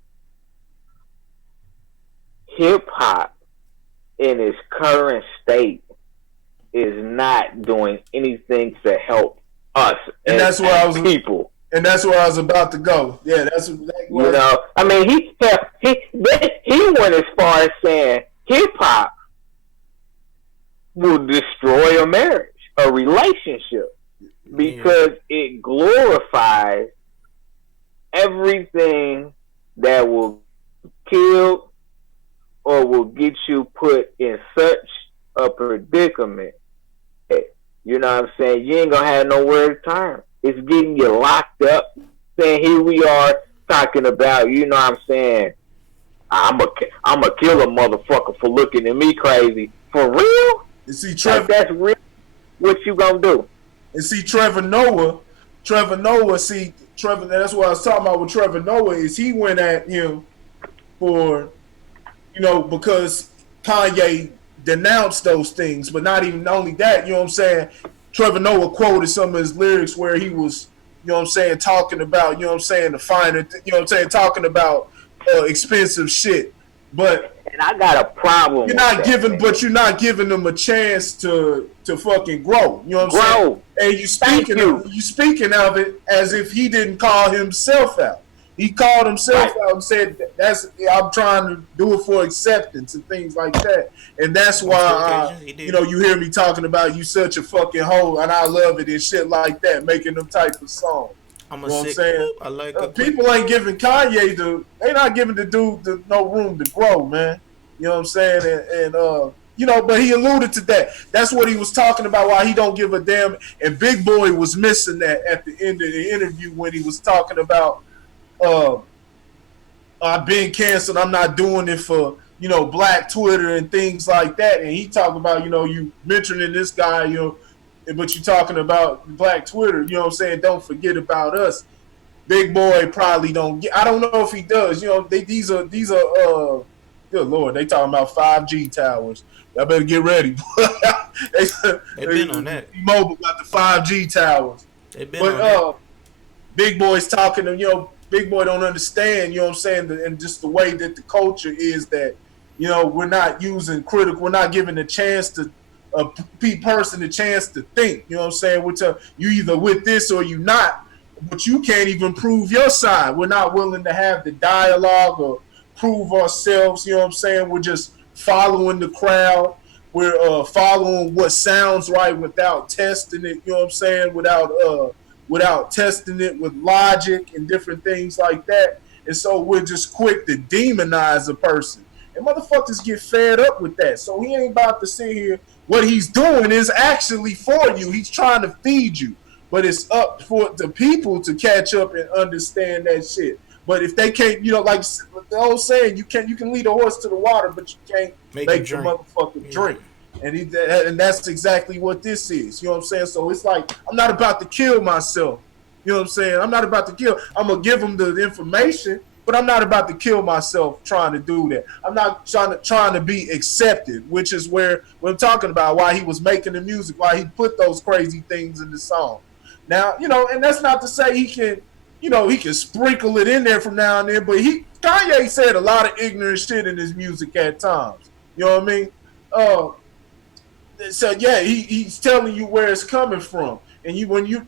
hip hop in its current state is not doing anything to help us, and that's where I was people. And that's where I was about to go. Yeah, that's exactly what I mean, he went as far as saying hip hop will destroy a marriage, a relationship, because it glorifies everything that will kill or will get you put in such a predicament. You know what I'm saying? You ain't gonna have nowhere to turn. It's getting you locked up. Saying here we are talking about, you know what I'm saying, I'm a kill a motherfucker for looking at me crazy. For real? You see, Trevor, like, that's real. What you gonna do? And see, Trevor Noah, that's what I was talking about with Trevor Noah, is he went at him for, because Kanye denounced those things, but not even only that, you know what I'm saying? Trevor Noah quoted some of his lyrics where he was, talking about, the finer, talking about expensive shit. But and I got a problem. You're not giving them a chance to fucking grow. You know what I'm saying? And you speaking of it as if he didn't call himself out. He called himself out and said, I'm trying to do it for acceptance and things like that. And that's why, you hear me talking about you such a fucking hoe and I love it and shit like that, making them type of songs. I'm you know what I'm saying? I like people ain't giving Kanye they not giving the dude no room to grow, man. You know what I'm saying? And but he alluded to that. That's what he was talking about, why he don't give a damn. And Big Boy was missing that at the end of the interview when he was talking about, I've been canceled. I'm not doing it for, Black Twitter and things like that. And he talking about, you mentioning this guy, but you talking about Black Twitter, you know what I'm saying? Don't forget about us. Big Boy probably don't get, I don't know if he does. These are good Lord, they talking about 5G towers. Y'all better get ready. They've been on that. T-Mobile got the 5G towers. They've been on that. Big Boy's talking to, Big Boy don't understand, you know what I'm saying, and just the way that the culture is that, we're not using critical, we're not giving a chance to a person a chance to think, you know what I'm saying? You either with this or you not, but you can't even prove your side. We're not willing to have the dialogue or prove ourselves, you know what I'm saying? We're just following the crowd. We're following what sounds right without testing it, you know what I'm saying? Without testing it with logic and different things like that. And so we're just quick to demonize a person. And motherfuckers get fed up with that. So he ain't about to sit here. What he's doing is actually for you. He's trying to feed you. But it's up for the people to catch up and understand that shit. But if they can't, like the old saying, you can lead a horse to the water, but you can't make the motherfucker drink. And that's exactly what this is. You know what I'm saying? So it's like, I'm not about to kill myself. You know what I'm saying? I'm not about to kill. I'm going to give them the information, but I'm not about to kill myself trying to do that. I'm not trying to be accepted, which is what I'm talking about, why he was making the music, why he put those crazy things in the song. Now, and that's not to say he can sprinkle it in there from now and then, but Kanye said a lot of ignorant shit in his music at times. You know what I mean? So yeah, he's telling you where it's coming from, and when you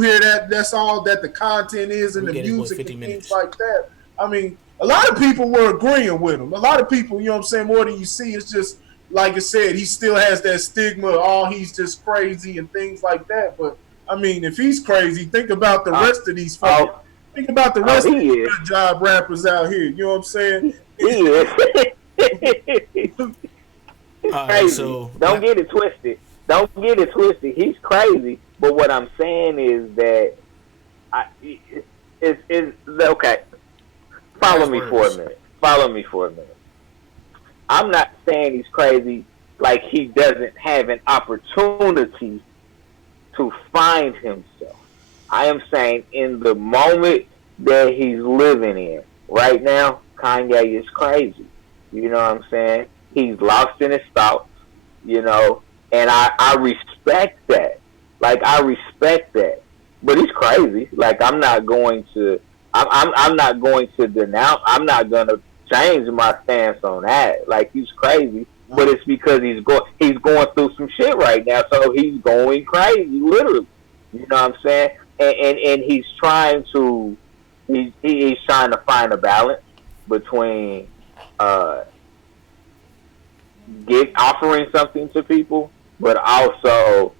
hear that, that's all that the content is in the music and things like that. I mean, a lot of people were agreeing with him. A lot of people, you know what I'm saying, more than you see, it's just like I said, he still has that stigma of, he's just crazy and things like that. But I mean, if he's crazy, think about the rest of these folks. Think about the rest of these good job rappers out here. You know what I'm saying? He is. Crazy. So, don't get it twisted. He's crazy. But what I'm saying is that it's okay. Follow me for a minute. I'm not saying he's crazy like he doesn't have an opportunity to find himself. I am saying in the moment that he's living in right now, Kanye is crazy. You know what I'm saying? He's lost in his thoughts, and I respect that. Like, I respect that. But he's crazy. Like, I'm not going to denounce. I'm not going to change my stance on that. Like, he's crazy. But it's because he's going through some shit right now. So he's going crazy, literally. You know what I'm saying? And he's trying to find a balance between offering something to people, but also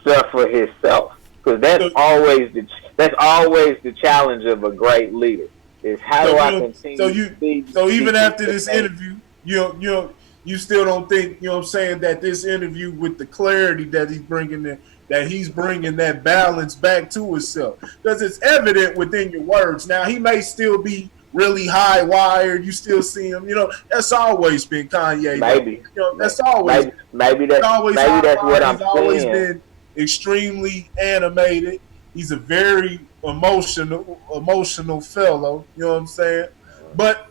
stuff for himself. Because that's always the challenge of a great leader. Is how do I continue? So even after this interview, you still don't think, you know what I'm saying, that this interview with the clarity that he's bringing that balance back to himself, because it's evident within your words. Now he may still be really high wired. You still see him. That's always been Kanye. Maybe. That's always maybe that's what I'm saying. He's always been extremely animated. He's a very emotional fellow. You know what I'm saying? But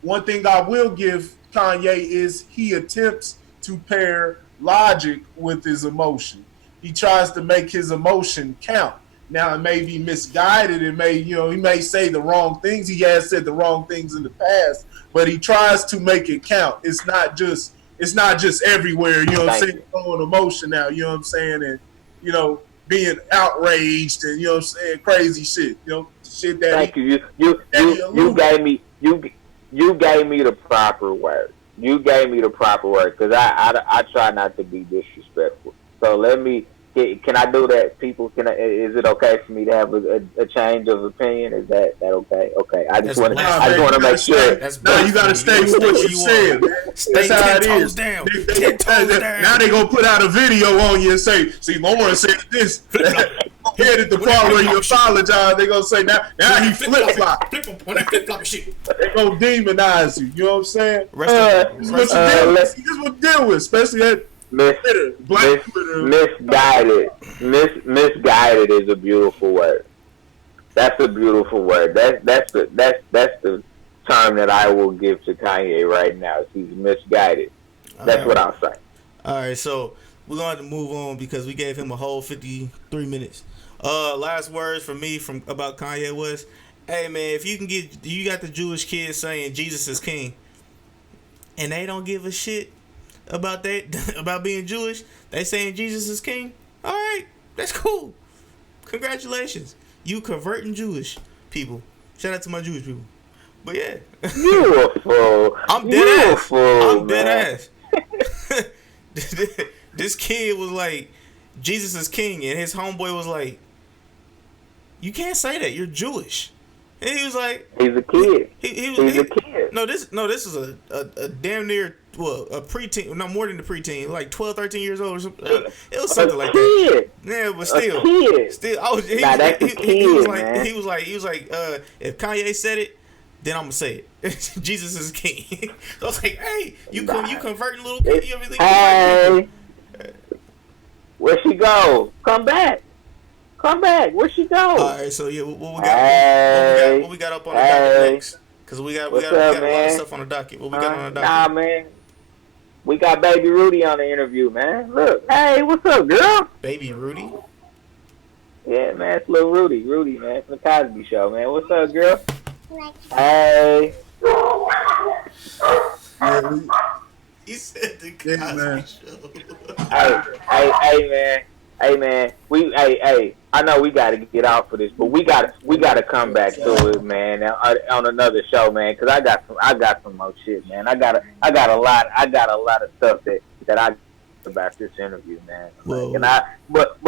one thing I will give Kanye is he attempts to pair logic with his emotion. He tries to make his emotion count. Now it may be misguided. It may, he may say the wrong things. He has said the wrong things in the past, but he tries to make it count. It's not just everywhere. You know what I'm saying? Throwing emotion out. You know what I'm saying? And being outraged and what I'm saying, crazy shit. Shit that. Thank you. You gave me the proper word. Because I try not to be disrespectful. So can I do that, people? Is it okay for me to have a change of opinion? Is that okay? Okay. I just want to make sure. No, you got to stay with what you said, man. Stay 10 toes down. 10 toes down. Now they going to put out a video on you and say, see, Lauren said this. Head at the part where you apologize, they gonna say now he flip flop. On that flip flop shit. They gonna demonize you. You know what I'm saying? This is what you deal with, especially that misguided is a beautiful word. That's a beautiful word. That's the term that I will give to Kanye right now. He's misguided. That's what I'll say. All right, so we're going to move on because we gave him a whole 53 minutes. Last words from me about Kanye was, hey man, if you got the Jewish kids saying Jesus is king, and they don't give a shit about that, about being Jewish, they saying Jesus is king. All right, that's cool. Congratulations, you converting Jewish people. Shout out to my Jewish people. But yeah, beautiful. I'm dead ass. I'm dead ass. This kid was like, Jesus is king, and his homeboy was like, you can't say that, you're Jewish. And he was like, he's a kid. He's a kid. No, this is a damn near, well, a preteen, no, more than the preteen, like 12, 13 years old or something. It was something like that. Yeah, but still, he was like, if Kanye said it, then I'm gonna say it. Jesus is king. So I was like, hey, you converting little kid? You everything? Hey, where she go? Come back. Where she go? All right, so yeah, what we got? What we got up on the docket next? Because we got a lot of stuff on the docket. What we got on the docket? Nah, man. We got Baby Rudy on the interview, man. Look, hey, what's up, girl? Baby Rudy? Yeah, man, it's little Rudy, man, from the Cosby Show, man. What's up, girl? Hey. He said the Cosby Show. Hey, man. I know we got to get out for this, but we got to come back to it, man, on another show, man, because I got some more shit, man. I got a lot of stuff that I about this interview, man. But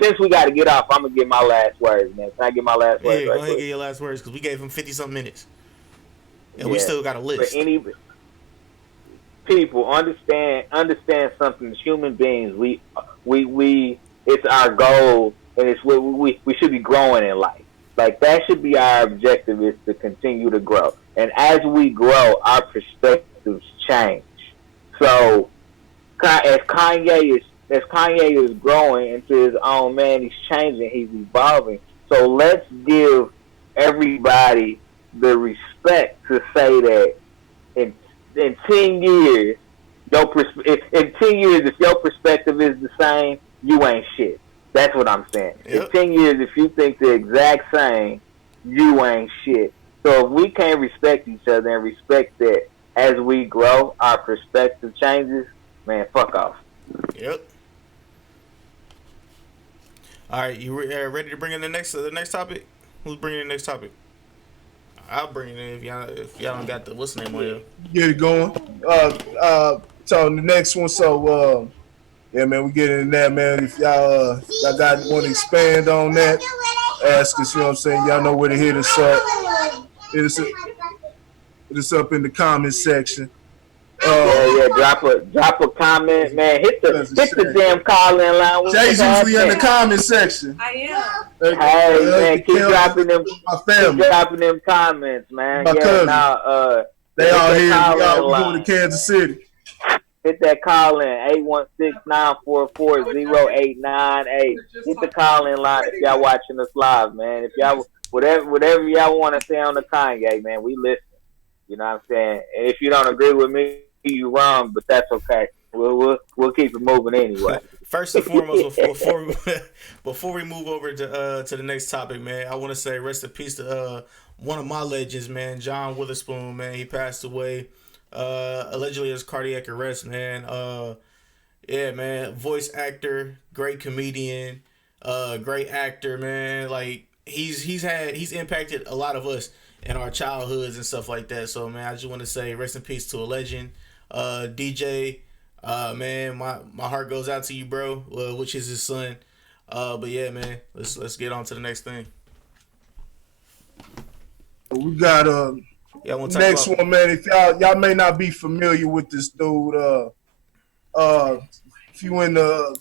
since we got to get off, I'm gonna get my last words, man. Can I get my last words? Yeah, go ahead and get your last words because we gave him 50-something minutes, and we still got a list. For any people, understand something. As human beings, we it's our goal, and it's what we should be growing in life. Like that should be our objective, is to continue to grow. And as we grow, our perspectives change. So as Kanye is growing into his own man, he's changing, he's evolving. So let's give everybody the respect to say that in 10 years, if your perspective is the same, you ain't shit. That's what I'm saying. Yep. In 10 years, if you think the exact same, you ain't shit. So if we can't respect each other and respect that as we grow, our perspective changes, man, fuck off. Yep. All right, you ready to bring in the next topic? Who's bringing in the next topic? I'll bring it in if y'all don't got the what's the name on here. Get it going. So the next one. So yeah, man, we get in that, man. If y'all want to expand on that, ask us. You know what I'm saying? Y'all know where to hit us up. Hit us up in the comment section. Drop a comment, man. Hit the damn call-in line. Jay's usually in the comment section. I am. Hey, man, keep dropping them comments, man. They all here. We going to Kansas City. Hit that call in 816-944-0898. Hit the call in line if y'all watching us live, man. If y'all whatever y'all want to say on the Kanye, man, we listen. You know what I'm saying? And if you don't agree with me, you wrong, but that's okay. We'll keep it moving anyway. First and foremost, before we move over to the next topic, man, I want to say rest in peace to one of my legends, man, John Witherspoon, man. He passed away allegedly as cardiac arrest, man. Yeah, man, voice actor, great comedian, great actor, man. Like he's impacted a lot of us in our childhoods and stuff like that. So, man, I just want to say rest in peace to a legend. DJ, man, my heart goes out to you, bro, which is his son. But yeah, man, let's get on to the next thing. We got next one, man. If y'all may not be familiar with this dude, if you in the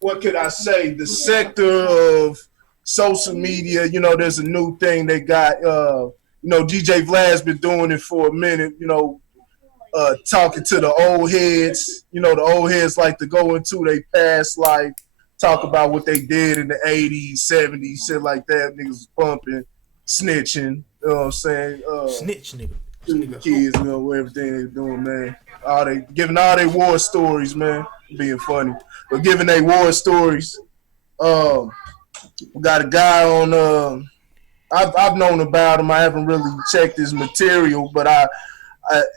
what could I say, the sector of social media, you know, there's a new thing they got. You know, DJ Vlad's been doing it for a minute, you know, talking to the old heads. You know, the old heads like to go into their past life, talk about what they did in the 80s, 70s, shit like that. Niggas was bumping, snitching, you know what I'm saying? Snitch, nigga. Kids, you know, everything they doing, man. Giving all their war stories, man. Being funny. But giving their war stories. We got a guy on... I've known about him. I haven't really checked his material, but I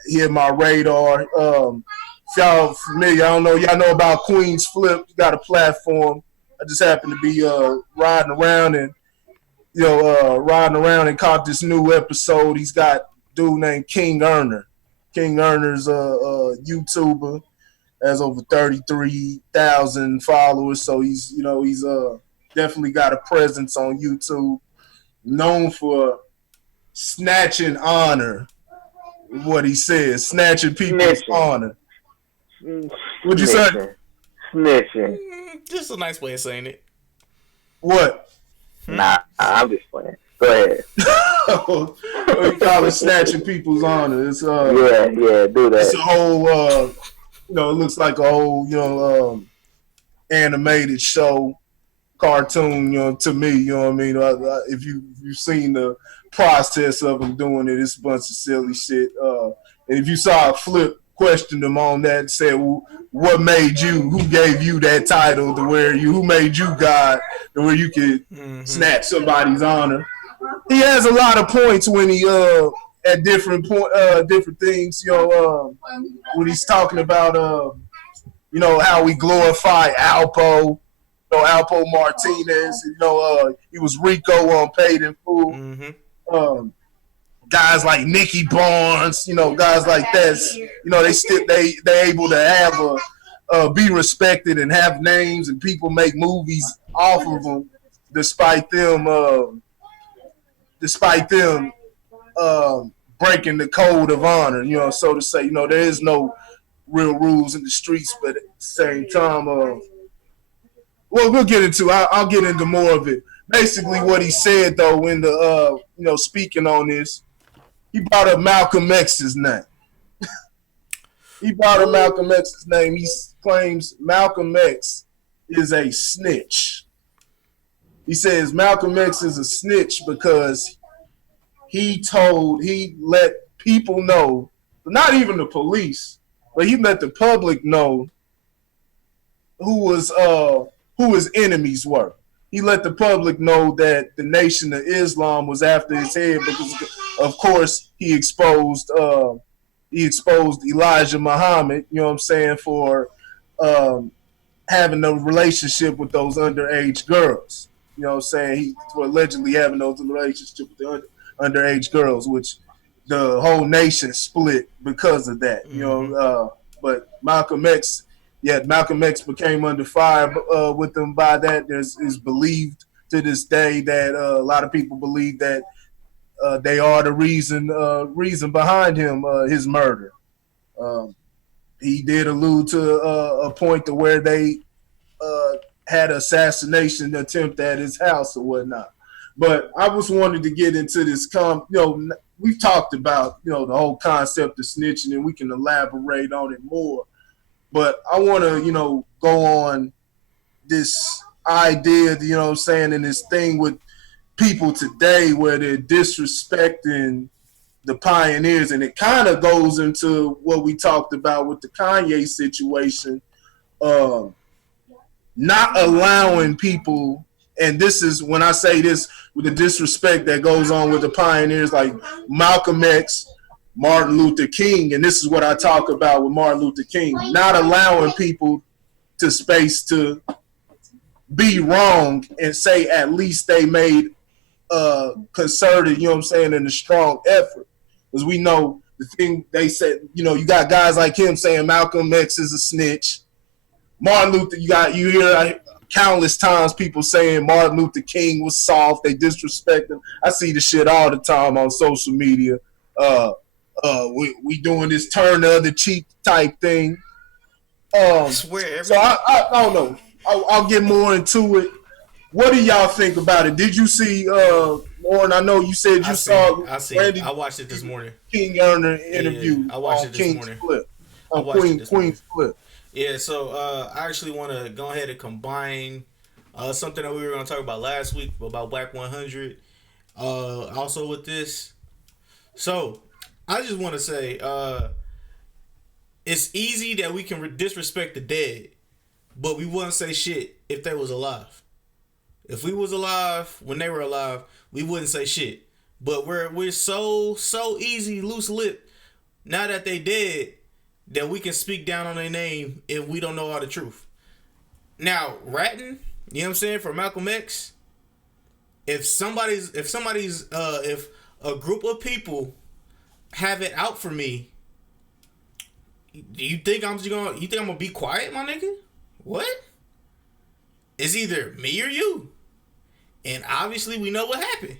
hit my radar. If y'all familiar, I don't know. Y'all know about Queen's Flip. He got a platform. I just happened to be riding around and caught this new episode. He's got a dude named King Earner. King Earner's a YouTuber, has over 33,000 followers. So he's definitely got a presence on YouTube. Known for snatching honor, what he says, snatching people's honor. What'd you say? Snitching. Just a nice way of saying it. What? Nah, I'm just playing. Go ahead. you call it snatching people's honor. It's do that. It's a whole it looks like a whole animated show, cartoon. To me, you know what I mean. If you've seen the process of them doing it, it's a bunch of silly shit. And if you saw a Flip questioned them on that and said, well, what made you? Who gave you that title to where you? Who made you God to where you could snatch somebody's honor? He has a lot of points when he at different things. When he's talking about how we glorify Alpo. Alpo Martinez. He was Rico on Paid in Full. Mm-hmm. Guys like Nicky Barnes, guys like that. They able to have be respected and have names, and people make movies off of them, despite them breaking the code of honor. So to say, there is no real rules in the streets, but at the same time, we'll get into. I'll get into more of it. Basically, what he said though, in the speaking on this, he brought up Malcolm X's name. He claims Malcolm X is a snitch. He says Malcolm X is a snitch because he let people know, not even the police, but he let the public know who his enemies were. He let the public know that the Nation of Islam was after his head because, of course, he exposed Elijah Muhammad, for having a relationship with those underage girls. For allegedly having those relationships with the underage girls, which the whole nation split because of that. But Malcolm X became under fire with them by that. It's believed to this day that a lot of people believe that they are the reason behind his murder. He did allude to a point to where they had an assassination attempt at his house or whatnot. But I just wanted to get into this. We've talked about the whole concept of snitching, and we can elaborate on it more. But I want to go on this idea, and this thing with people today where they're disrespecting the pioneers, and it kind of goes into what we talked about with the Kanye situation, not allowing people. And this is when I say this with the disrespect that goes on with the pioneers like Malcolm X, Martin Luther King, and this is what I talk about with Martin Luther King, not allowing people to space to be wrong and say at least they made concerted, and a strong effort. Because we know the thing they said, you got guys like him saying Malcolm X is a snitch. Martin Luther, you hear countless times people saying Martin Luther King was soft, they disrespect him. I see the shit all the time on social media. We doing this turn the other cheek type thing. I swear. So I don't know. I'll get more into it. What do y'all think about it? Did you see Lauren? I know you said you saw. I watched it this morning. King Earner interview. Yeah, I watched it this King's morning. Flip. Queen's Flip. Yeah, so I actually want to go ahead and combine something that we were going to talk about last week about Black 100. Also with this. So I just want to say it's easy that we can disrespect the dead, but we wouldn't say shit if they was alive. If we was alive when they were alive, we wouldn't say shit. But we're so easy, loose lip, now that they dead, that we can speak down on their name if we don't know all the truth. Now, ratting, you know what I'm saying, for Malcolm X, if a group of people have it out for me, do you think I'm gonna be quiet, my nigga? What? It's either me or you. And obviously we know what happened.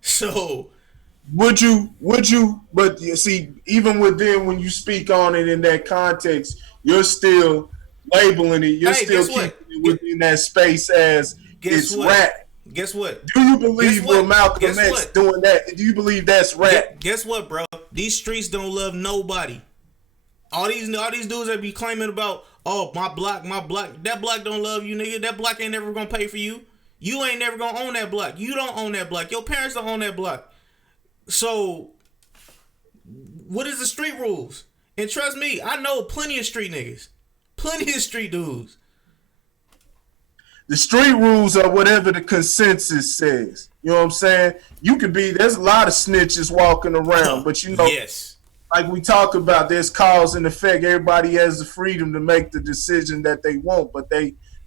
So would you, but you see, even within when you speak on it in that context, you're still labeling it, you're still keeping it within that space as it's rat. Guess what? Do you believe Malcolm X doing that? Do you believe that's rap? Guess what, bro? These streets don't love nobody. All these dudes that be claiming about, oh, my block. That block don't love you, nigga. That block ain't never gonna pay for you. You ain't never gonna own that block. You don't own that block. Your parents don't own that block. So, what is the street rules? And trust me, I know plenty of street niggas. Plenty of street dudes. The street rules are whatever the consensus says. You know what I'm saying? There's a lot of snitches walking around, but you know, yes, like we talk about, there's cause and effect. Everybody has the freedom to make the decision that they want, but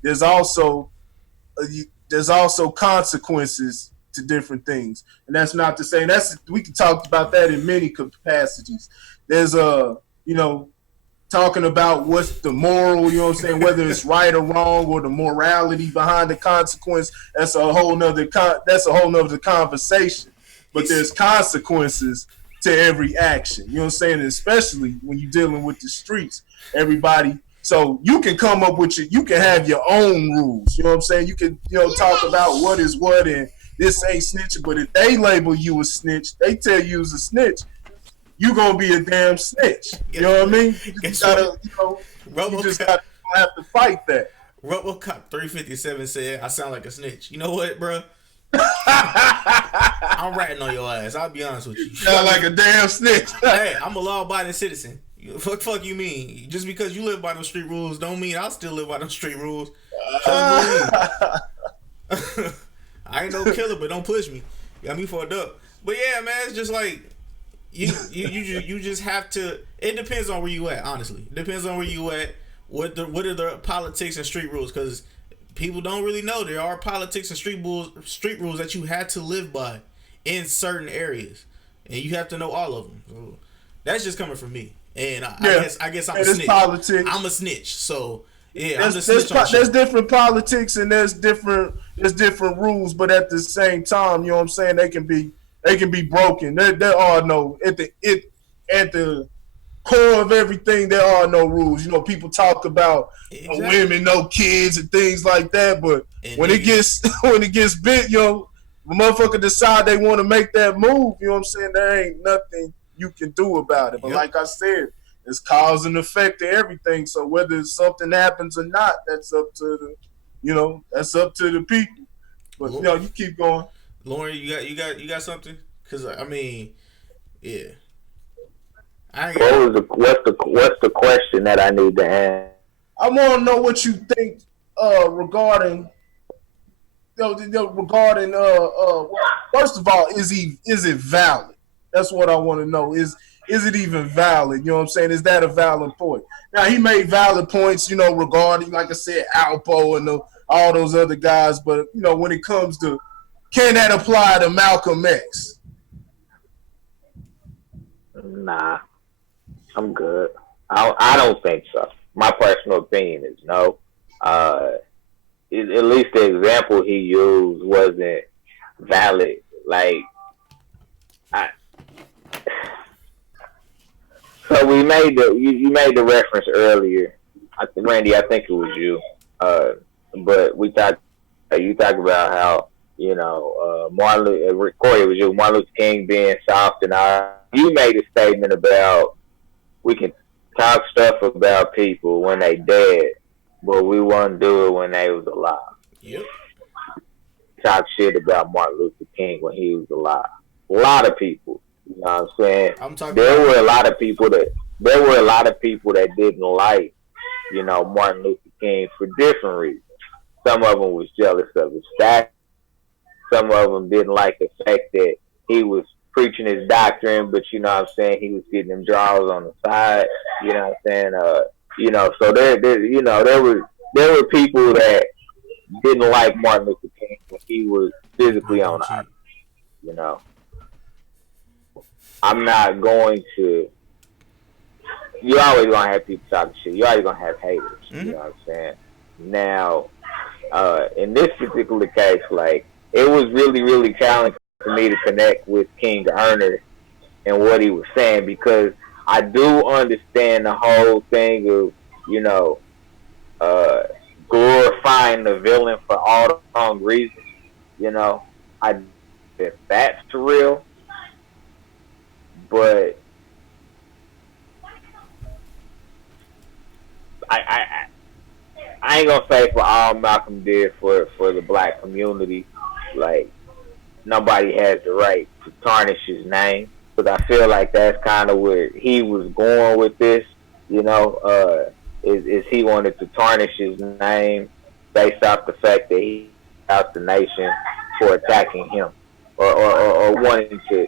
there's also consequences to different things. And that's not to say we can talk about that in many capacities. There's talking about what's the moral, you know what I'm saying, whether it's right or wrong, or the morality behind the consequence. That's a whole nother conversation. But there's consequences to every action. You know what I'm saying? And especially when you're dealing with the streets, everybody. So you can come up with you can have your own rules. You know what I'm saying? You can, talk about what is what, and this ain't snitching. But if they label you a snitch, they tell you as a snitch, you gonna be a damn snitch. You know what I mean? You just gotta, have to fight that. RoboCop 357 said, "I sound like a snitch." You know what, bro? I'm ratting on your ass. I'll be honest with you. Sound like a damn snitch. Hey, I'm a law-abiding citizen. Fuck you mean? Just because you live by those street rules don't mean I'll still live by those street rules. I ain't no killer, but don't push me. Got me fucked up. But yeah, man, it's just like you just have to. It depends on where you at. Honestly, it depends on where you at. What are the politics and street rules? Because people don't really know there are politics and street rules that you had to live by in certain areas, and you have to know all of them. So that's just coming from me. And I guess I'm a snitch. Politics. I'm a snitch. So yeah, I'm a snitch. There's different politics and there's different rules, but at the same time, you know what I'm saying, they can be broken. There are no at the core of everything. There are no rules. You know, people talk about women, no kids, and things like that. But when it gets big, the motherfucker decide they want to make that move. You know what I'm saying? There ain't nothing you can do about it. But like I said, it's cause and effect to everything. So whether something happens or not, that's up to the people. But you keep going. Lauren, you got something? Because I mean, yeah. What's the question that I need to ask? I want to know what you think regarding. First of all, is it valid? That's what I want to know. Is it even valid? You know what I'm saying? Is that a valid point? Now, he made valid points, regarding, like I said, Alpo and all those other guys. But, when it comes to, can that apply to Malcolm X? Nah, I'm good. I don't think so. My personal opinion is no. At least the example he used wasn't valid. So we made you made the reference earlier. Randy, I think it was you. But you talked about how, Corey, it was you, Martin Luther King being soft and all. You made a statement about we can talk stuff about people when they dead, but we won't do it when they was alive. Yep. Talk shit about Martin Luther King when he was alive. A lot of people. You know what I'm saying? There were a lot of people that didn't like, Martin Luther King for different reasons. Some of them was jealous of his stature. Some of them didn't like the fact that he was preaching his doctrine, but he was getting them draws on the side. You know what I'm saying? So there were people that didn't like Martin Luther King when he was physically on earth. I'm not going to. You're always gonna have people talking shit. You're always gonna have haters. Mm-hmm. You know what I'm saying? Now, in this particular case, it was really, really challenging for me to connect with King Ernest and what he was saying, because I do understand the whole thing of, glorifying the villain for all the wrong reasons. You know, I if that's real, but I ain't gonna say for all Malcolm did for the black community. Like nobody has the right to tarnish his name, because I feel like that's kind of where he was going with this. You know, is he wanted to tarnish his name based off the fact that he out the nation for attacking him, or wanting to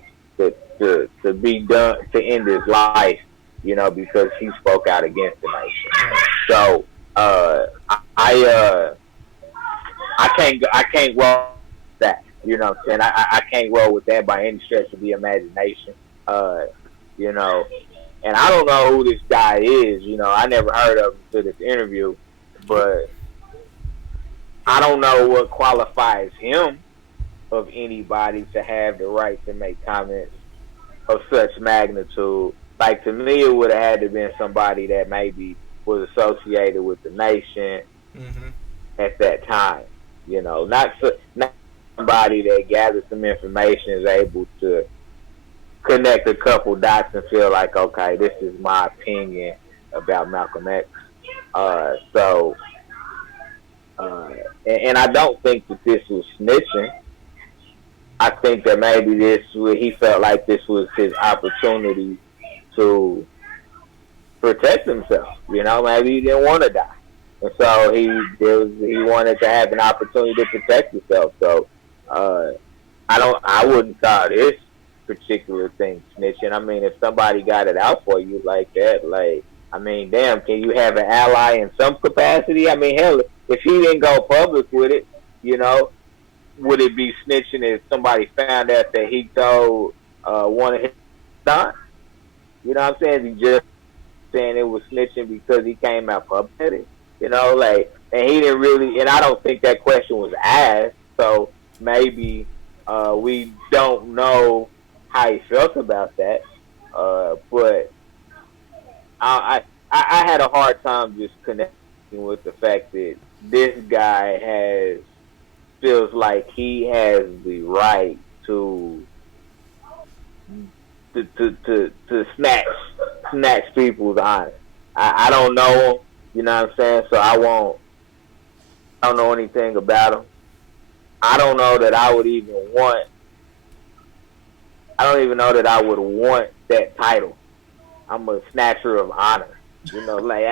be done to end his life. You know, because he spoke out against the nation. So I I can't roll with that. You know what I'm saying? I can't roll with that by any stretch of the imagination. Uh, you know, and I don't know who this guy is. You know, I never heard of him to this interview, but I don't know what qualifies him of anybody to have the right to make comments of such magnitude. Like to me, it would have had to been somebody that maybe was associated with the nation at that time. You know, not somebody that gathers some information is able to connect a couple dots and feel like, okay, this is my opinion about Malcolm X. So, and I don't think that this was snitching. I think that maybe he felt like this was his opportunity to protect himself. You know, maybe he didn't want to die, and so he wanted to have an opportunity to protect himself. So I wouldn't call this particular thing snitching. I mean, if somebody got it out for you like that, like, I mean, damn, can you have an ally in some capacity? I mean, hell, if he didn't go public with it, you know, would it be snitching if somebody found out that he told one of his sons? You know what I'm saying? He just saying it was snitching because he came out public with it. You know, like, and he didn't really, and I don't think that question was asked, so maybe we don't know how he felt about that. But I had a hard time just connecting with the fact that this guy feels like he has the right to snatch people's honor. I don't know him, you know what I'm saying? So I don't know anything about him. I don't know that I would even want. I don't even know that I would want that title. I'm a snatcher of honor. You know, like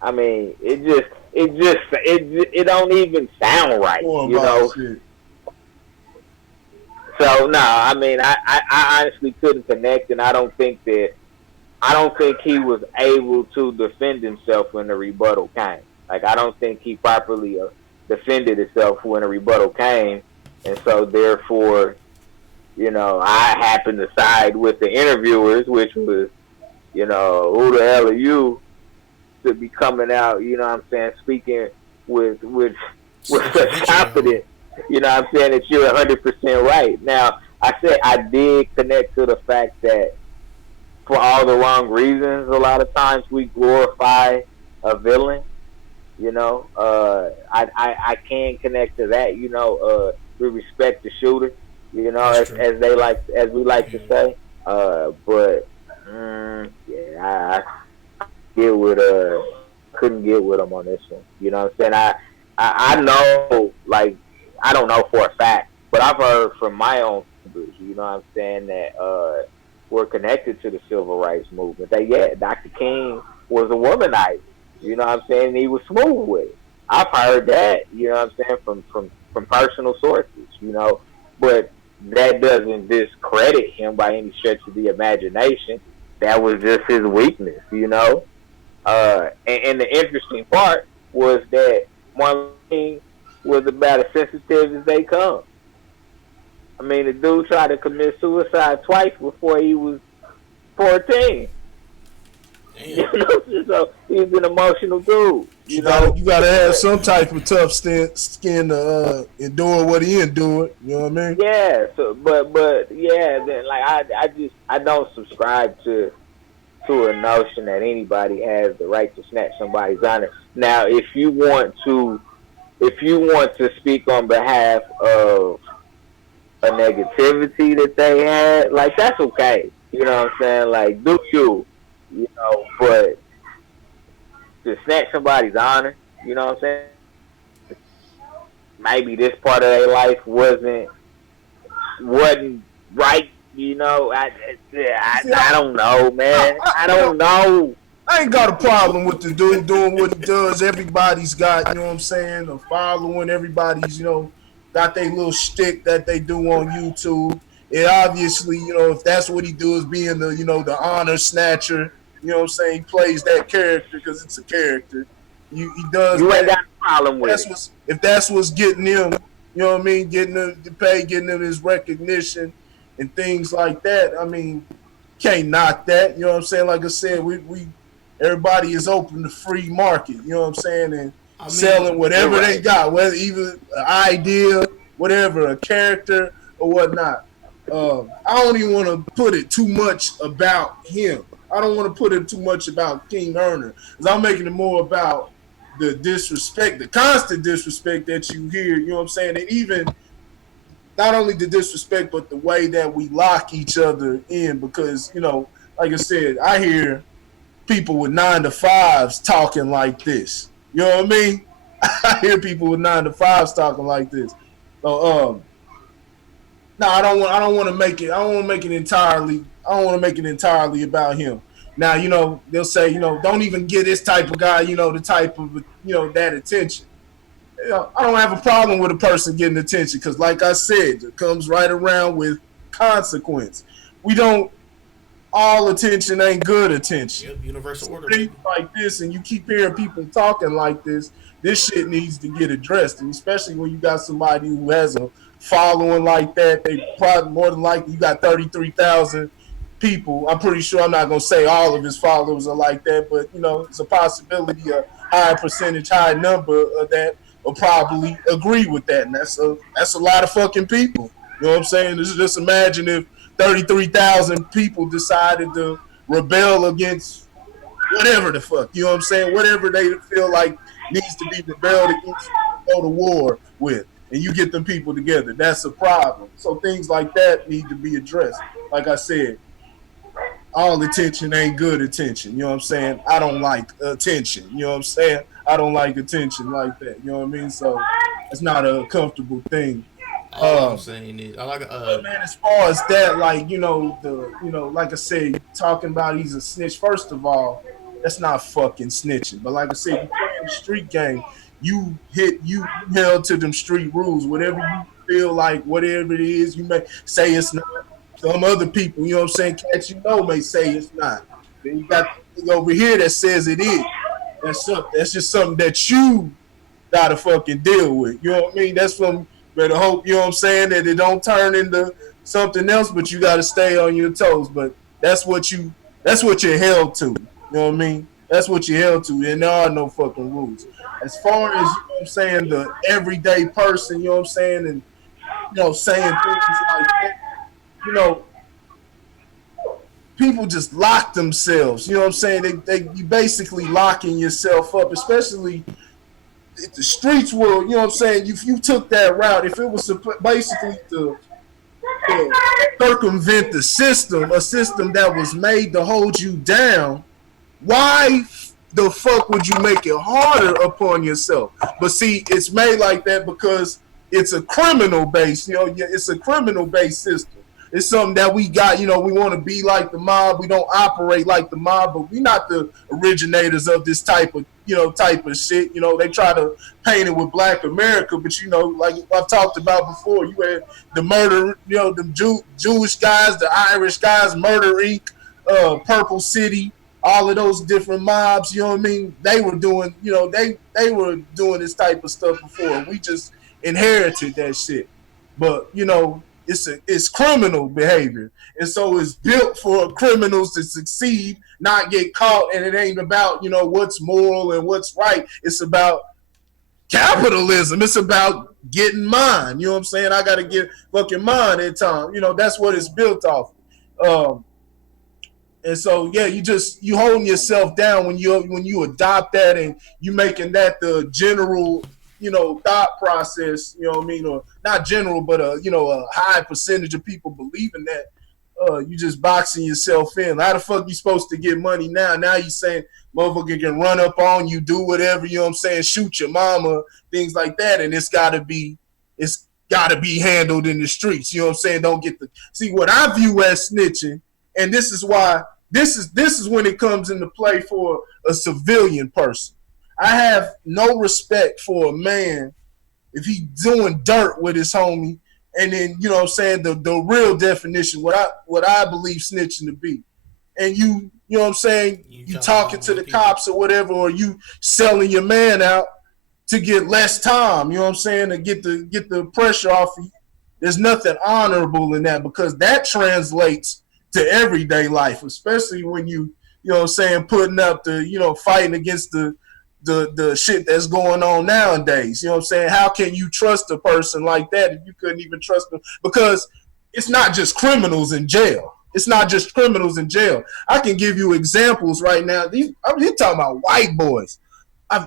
I mean, it don't even sound right. You know. Shit. So no, I mean, I honestly couldn't connect, and I don't think he was able to defend himself when the rebuttal came. Like, I don't think he properly defended himself when a rebuttal came, and so therefore, you know, I happened to side with the interviewers, which was, you know, who the hell are you to be coming out, you know what I'm saying, speaking with such confidence, you know what I'm saying, that you're 100% right. Now, I said I did connect to the fact that for all the wrong reasons, a lot of times we glorify a villain. You know, I can connect to that. You know, we respect the shooter. You know, as we like to say. But yeah, couldn't get with him on this one. You know what I'm saying? I know, like, I don't know for a fact, but I've heard from my own members, you know what I'm saying, that were connected to the civil rights movement. That, yeah, Dr. King was a womanizer. You know what I'm saying? He was smooth with it. I've heard that, you know what I'm saying, from personal sources, you know. But that doesn't discredit him by any stretch of the imagination. That was just his weakness, you know. And the interesting part was that Martin King was about as sensitive as they come. I mean, the dude tried to commit suicide twice before he was 14. Damn. You know, so he's an emotional dude. You gotta have some type of tough skin to endure what he endured. You know what I mean? Yeah. So, but yeah, then like I don't subscribe to a notion that anybody has the right to snatch somebody's honor. Now, if you want to if you want to speak on behalf of a negativity that they had, like that's okay. You know what I'm saying? Like do you know, but to snatch somebody's honor, you know what I'm saying? Maybe this part of their life wasn't right. You know, See, I don't know, man. I don't know. I ain't got a problem with the dude doing what he does. Everybody's got, you know what I'm saying, a following. Everybody's, got their little shtick that they do on YouTube. And obviously, if that's what he does, being the honor snatcher, you know what I'm saying, he plays that character because it's a character. He does You ain't that. got a problem with it. If that's what's getting him, you know what I mean, getting him to pay, getting him his recognition and things like that. I mean, can't knock that. You know what I'm saying? Like I said, we everybody is open to free market. You know what I'm saying? And selling whatever they got, whether even an idea, whatever, a character or whatnot. I don't even want to put it too much about him. I don't want to put it too much about King Earner, because I'm making it more about the disrespect, the constant disrespect that you hear. You know what I'm saying? And even not only the disrespect, but the way that we lock each other in. Because like I said, I hear people with 9 to 5s talking like this. You know what I mean? I hear people with 9 to 5s talking like this. So no, I don't want to make it. I don't want to make it entirely. I don't want to make it entirely about him. Now, they'll say, don't even get this type of guy, the type of, that attention. I don't have a problem with a person getting attention because, like I said, it comes right around with consequence. We don't, all attention ain't good attention. Yep, universal order. Things like this, and you keep hearing people talking like this shit needs to get addressed, and especially when you got somebody who has a following like that. They probably, more than likely, you got 33,000 people. I'm pretty sure, I'm not gonna say all of his followers are like that, but it's a possibility, a high percentage, high number of that will probably agree with that, and that's a lot of fucking people. You know what I'm saying? Just imagine if 33,000 people decided to rebel against whatever the fuck, you know what I'm saying? Whatever they feel like needs to be rebelled against, go to war with, and you get them people together. That's a problem. So things like that need to be addressed. Like I said, all attention ain't good attention. You know what I'm saying? I don't like attention. You know what I'm saying? I don't like attention like that. You know what I mean? So it's not a comfortable thing. All I'm saying is, I like. But man, as far as that, like like I said, talking about he's a snitch. First of all, that's not fucking snitching. But like I said, you playing the street game. You held to them street rules. Whatever you feel like, whatever it is, you may say it's not. Some other people, you know what I'm saying, cats may say it's not. Then you got the thing over here that says it is. That's just something that you gotta fucking deal with. You know what I mean? That's from better hope, you know what I'm saying, that it don't turn into something else, but you gotta stay on your toes. But that's what you're held to. You know what I mean? That's what you're held to, and there are no fucking rules. As far as, you know what I'm saying, the everyday person, you know what I'm saying, and saying things like that, you know, people just lock themselves. You know what I'm saying? You basically locking yourself up, especially if the streets were, you know what I'm saying, if you took that route, if it was basically to circumvent the system, a system that was made to hold you down, why the fuck would you make it harder upon yourself? But see, it's made like that because it's a criminal base, it's a criminal based system. It's something that we got, we want to be like the mob. We don't operate like the mob, but we're not the originators of this type of shit. They try to paint it with Black America, but like I've talked about before, you had the murder, the Jewish guys, the Irish guys, Murder Inc., Purple City, all of those different mobs, you know what I mean? They were doing, they were doing this type of stuff before. We just inherited that shit. But, it's criminal behavior. And so it's built for criminals to succeed, not get caught, and it ain't about, what's moral and what's right. It's about capitalism. It's about getting mine. You know what I'm saying? I gotta get fucking mine at time. That's what it's built off. And so yeah, you holding yourself down when you adopt that and you making that the general thought process, what I mean, or not general, but a high percentage of people believing that you just boxing yourself in. How the fuck you supposed to get money now? Now you saying motherfucker can run up on you, do whatever, shoot your mama, things like that, and it's gotta be handled in the streets. Don't get the see what I view as snitching, and this is why this is when it comes into play for a civilian person. I have no respect for a man if he doing dirt with his homie, and then the real definition, what I believe snitching to be, and you talking to the cops or whatever, or you selling your man out to get less time, to get the pressure off of you. There's nothing honorable in that, because that translates to everyday life, especially when putting up fighting against the shit that's going on nowadays. How can you trust a person like that if you couldn't even trust them? Because it's not just criminals in jail. I can give you examples right now. I'm talking about white boys. I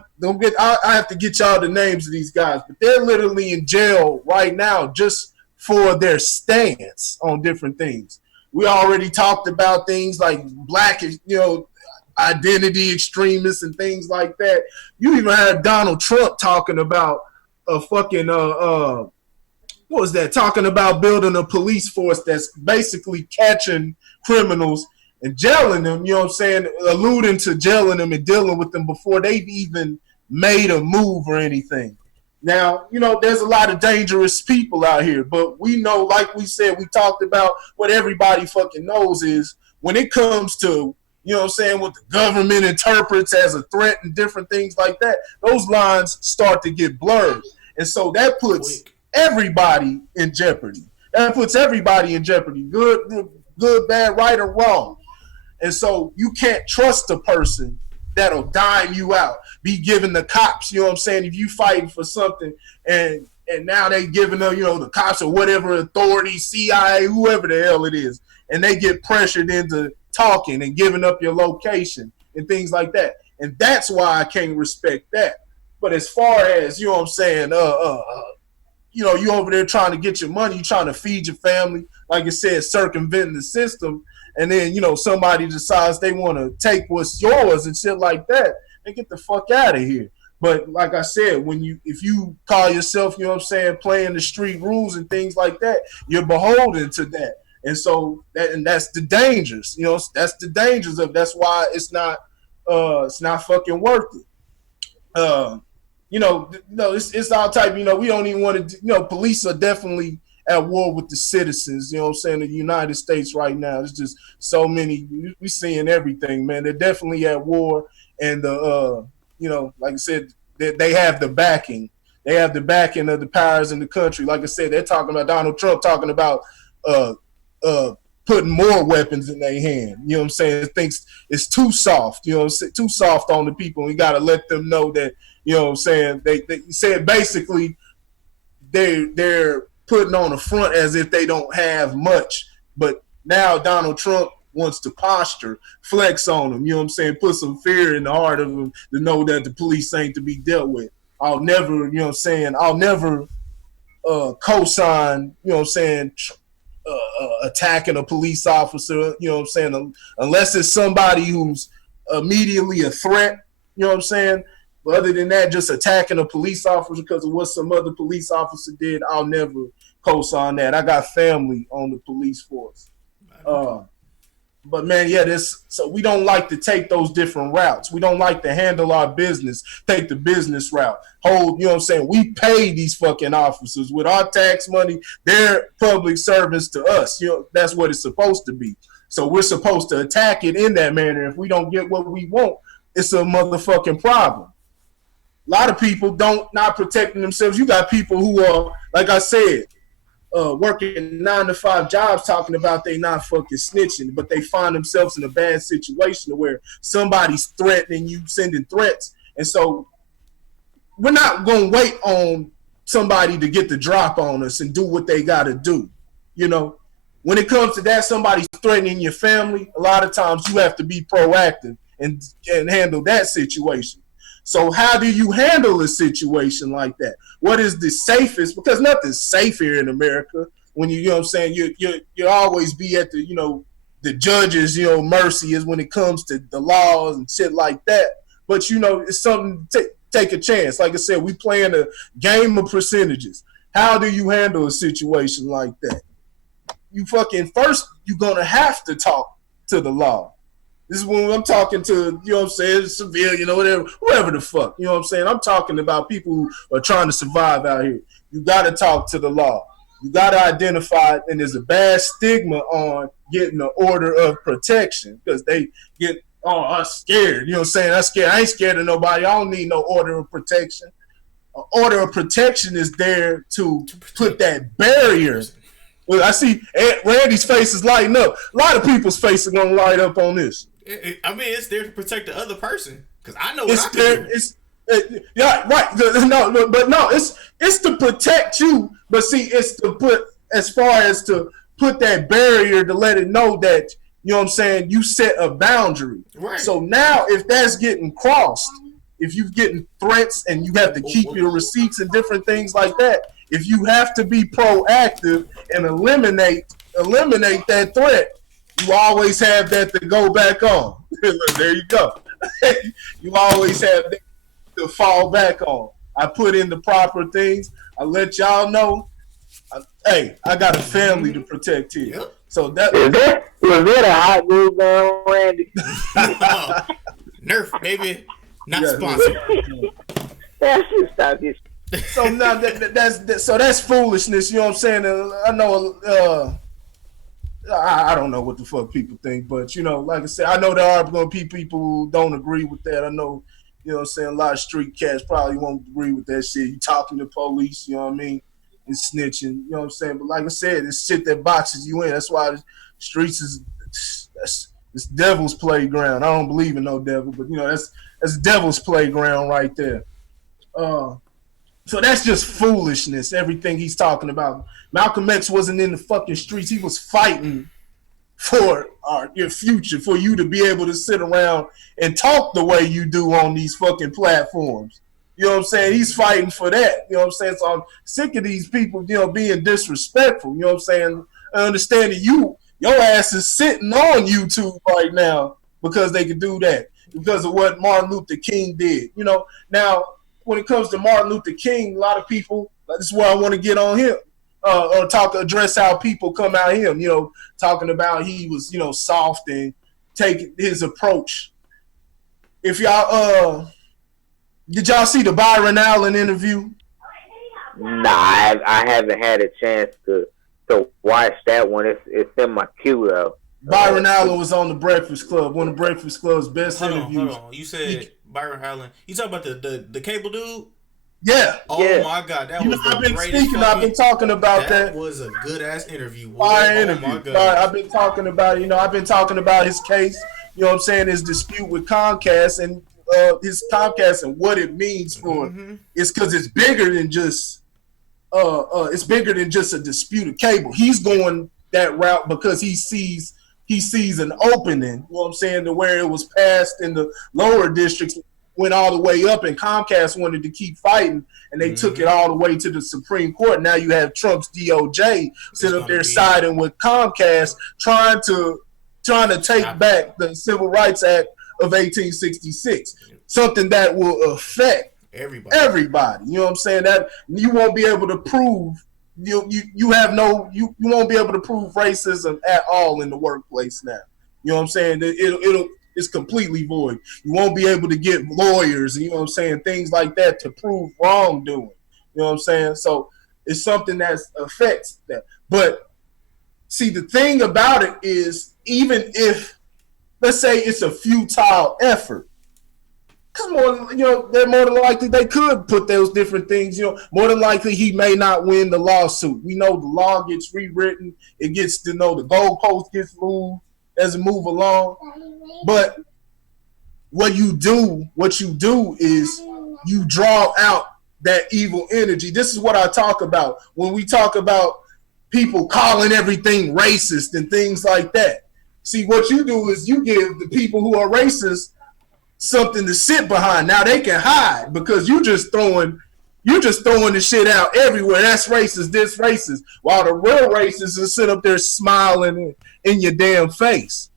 have to get y'all the names of these guys, but they're literally in jail right now just for their stance on different things. We already talked about things like black, identity extremists and things like that. You even had Donald Trump talking about a fucking what was that? Talking about building a police force that's basically catching criminals and jailing them, alluding to jailing them and dealing with them before they've even made a move or anything. Now, there's a lot of dangerous people out here, but we know, like we said, we talked about what everybody fucking knows is when it comes to, what the government interprets as a threat and different things like that, those lines start to get blurred. And so that puts everybody in jeopardy. Good, bad, right, or wrong. And so you can't trust a person that'll dime you out, be giving the cops, if you fighting for something and now they giving them, the cops or whatever authority, CIA, whoever the hell it is, and they get pressured into talking and giving up your location and things like that. And that's why I can't respect that. But as far as, you over there trying to get your money, you trying to feed your family, like I said, circumventing the system, and then, somebody decides they want to take what's yours and shit like that, and get the fuck out of here. But like I said, if you call yourself, playing the street rules and things like that, you're beholden to that. And so that's the dangers, that's the dangers of, that's why it's not fucking worth it. It's all type, we don't even want to, police are definitely at war with the citizens, the United States right now. It's just so many, we seeing everything, man. They're definitely at war, and like I said, they have the backing. They have the backing of the powers in the country. Like I said, they're talking about Donald Trump talking about putting more weapons in their hand. Thinks it's too soft, too soft on the people. We got to let them know that, they said basically they're putting on a front as if they don't have much. But now Donald Trump wants to posture, flex on them, put some fear in the heart of them to know that the police ain't to be dealt with. I'll never, co-sign, attacking a police officer, unless it's somebody who's immediately a threat, But other than that, just attacking a police officer because of what some other police officer did, I'll never co-sign that. I got family on the police force. But man, so we don't like to take those different routes. We don't like to handle our business, take the business route. We pay these fucking officers with our tax money. They're public servants to us. That's what it's supposed to be. So we're supposed to attack it in that manner. If we don't get what we want, it's a motherfucking problem. A lot of people not protecting themselves. You got people who are, like I said, working 9-to-5 jobs talking about they not fucking snitching, but they find themselves in a bad situation where somebody's threatening you, sending threats. And so we're not going to wait on somebody to get the drop on us and do what they got to do. When it comes to that, somebody's threatening your family, a lot of times you have to be proactive and handle that situation. So how do you handle a situation like that? What is the safest? Because nothing's safe here in America. When you know what I'm saying, you always be at the the judges mercy is when it comes to the laws and shit like that. But it's something to take a chance. Like I said, we playing a game of percentages. How do you handle a situation like that? You first you're gonna have to talk to the law. This is when I'm talking to, what I'm saying, civilian or whatever the fuck. You know what I'm saying? I'm talking about people who are trying to survive out here. You got to talk to the law. You got to identify it, and there's a bad stigma on getting an order of protection because they get, I'm scared. You know what I'm saying? I'm scared. I ain't scared of nobody. I don't need no order of protection. An order of protection is there to put that barrier. Well, I see Randy's face is lighting up. A lot of people's faces are going to light up on this. I mean, it's there to protect the other person because I know what I can do. Yeah, right. No, but no, it's to protect you. But see, it's to put as far as to put that barrier to let it know that you know what I'm saying. You set a boundary. Right. So now, if that's getting crossed, if you're getting threats and you have to keep your receipts and different things like that, if you have to be proactive and eliminate that threat. You always have that to go back on. There you go. You always have that to fall back on. I put in the proper things. I let y'all know. Hey, I got a family to protect here. Yep. So that was that a hot glue gun, Randy? Nerf, baby, not sponsored. That should stop this. So now that's foolishness. You know what I'm saying? I know. I don't know what the fuck people think, but like I said, I know there are going to be people who don't agree with that. I know, what I'm saying, a lot of street cats probably won't agree with that shit. You talking to police, you know what I mean, and snitching, you know what I'm saying. But like I said, it's shit that boxes you in. That's why the streets is it's devil's playground. I don't believe in no devil, but that's devil's playground right there. So that's just foolishness, everything he's talking about. Malcolm X wasn't in the fucking streets. He was fighting for your future, for you to be able to sit around and talk the way you do on these fucking platforms. You know what I'm saying? He's fighting for that. You know what I'm saying? So I'm sick of these people, being disrespectful. You know what I'm saying? I understand that your ass is sitting on YouTube right now because they could do that, because of what Martin Luther King did. Now, when it comes to Martin Luther King, a lot of people, this is where I want to get on him, or address how people come at him, talking about he was, soft and taking his approach. If y'all, did y'all see the Byron Allen interview? Nah, I haven't had a chance to watch that one. It's in my queue though. Byron Allen was on the Breakfast Club, one of the Breakfast Club's best interviews. Hold on. You said Byron Allen. You talking about the cable dude? Yeah. Oh my God, that was the greatest. I've been talking about that. That was a good ass interview. Interview. My God. I've been talking about it. I've been talking about his case. You know what I'm saying? His dispute with Comcast and his Comcast and what it means for. Mm-hmm. It's because it's bigger than just a disputed cable. He's going that route because he sees an opening. You know what I'm saying? To where it was passed in the lower districts, went all the way up, and Comcast wanted to keep fighting, and they took it all the way to the Supreme Court. Now you have Trump's DOJ sitting up there siding with Comcast, trying to take back the Civil Rights Act of 1866, something that will affect everybody. You know what I'm saying? That you won't be able to prove you won't be able to prove racism at all in the workplace now. You know what I'm saying? It's completely void. You won't be able to get lawyers and, you know what I'm saying, things like that to prove wrongdoing. You know what I'm saying? So it's something that affects that. But see, the thing about it is, even if, let's say it's a futile effort, they're more than likely they could put those different things. More than likely he may not win the lawsuit. We know the law gets rewritten. It gets the goalpost gets moved as it move along. But what you do is you draw out that evil energy. This is what I talk about when we talk about people calling everything racist and things like that. See, what you do is you give the people who are racist something to sit behind. Now they can hide because you just throwing the shit out everywhere. That's racist, this racist. While the real racists is sit up there smiling in your damn face.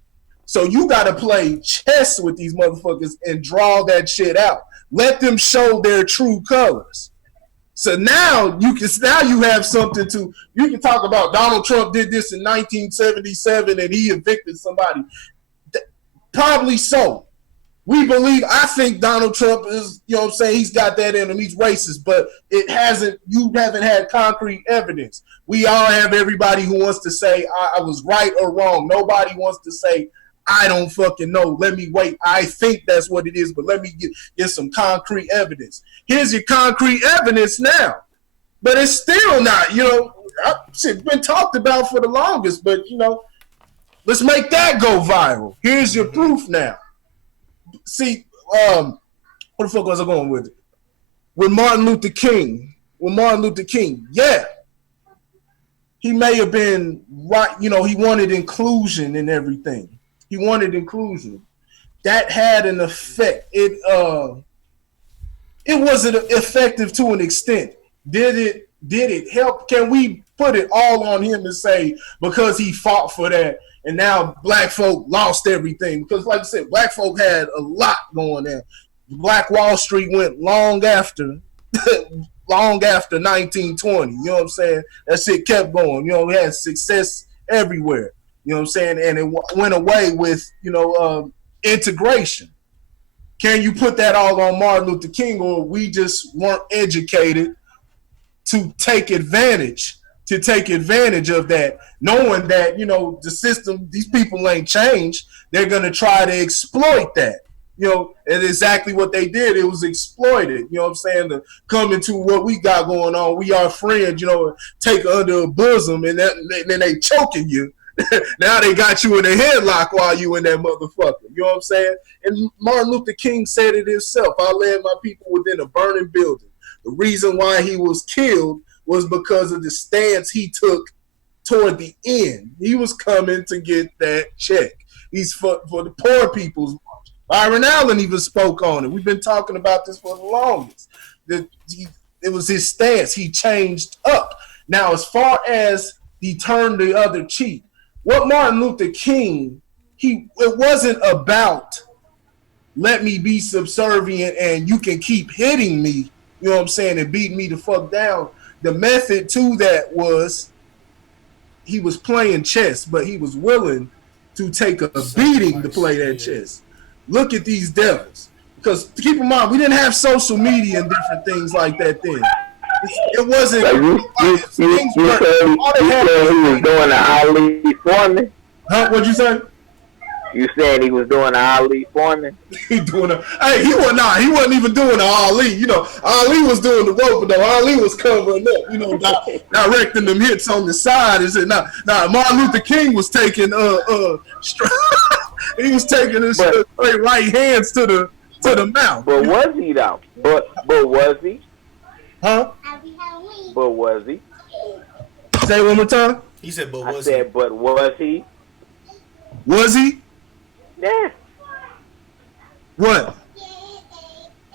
So you gotta play chess with these motherfuckers and draw that shit out. Let them show their true colors. So now you have something to you can talk about. Donald Trump did this in 1977 and he evicted somebody. Probably so. I think Donald Trump is, you know what I'm saying, he's got that in him, he's racist, but you haven't had concrete evidence. We all have everybody who wants to say, I was right or wrong. Nobody wants to say, I don't fucking know. Let me wait. I think that's what it is, but let me get some concrete evidence. Here's your concrete evidence now. But it's still not, it's been talked about for the longest, but, let's make that go viral. Here's your proof now. See, what the fuck was I going with it? With Martin Luther King, yeah, he may have been right. He wanted inclusion and everything. He wanted inclusion. That had an effect. It wasn't effective to an extent. Did it help? Can we put it all on him and say because he fought for that and now black folk lost everything? Because like I said, black folk had a lot going on. Black Wall Street went long after 1920. You know what I'm saying? That shit kept going. We had success everywhere. You know what I'm saying? And it went away with, integration. Can you put that all on Martin Luther King, or we just weren't educated to take advantage of that, knowing that, the system, these people ain't changed. They're going to try to exploit that. And exactly what they did, it was exploited, you know what I'm saying, to come into what we got going on. We are friends, take under a bosom, and then they choking you. Now they got you in a headlock while you in that motherfucker. You know what I'm saying? And Martin Luther King said it himself. I led my people within a burning building. The reason why he was killed was because of the stance he took toward the end. He was coming to get that check. He's for the poor people's march. Byron Allen even spoke on it. We've been talking about this for the longest. It was his stance. He changed up. Now, as far as he turned the other cheek, what Martin Luther King, it wasn't about let me be subservient and you can keep hitting me, you know what I'm saying, and beating me the fuck down. The method to that was he was playing chess, but he was willing to take a beating to play that chess. Look at these devils. Because keep in mind, we didn't have social media and different things like that then. It wasn't. So you said he was doing the Ali Foreman? Huh? What'd you say? You said he was doing the Ali Foreman? He wasn't even doing the Ali. Ali was doing the rope, though. Ali was covering up, directing them hits on the side. Is it not? Nah, Martin Luther King was taking he was taking his straight right hands to the mouth. But was he though? But was he? Huh? But was he? Say it one more time. He said, but was he? I said, but was he? Was he? Yeah. What?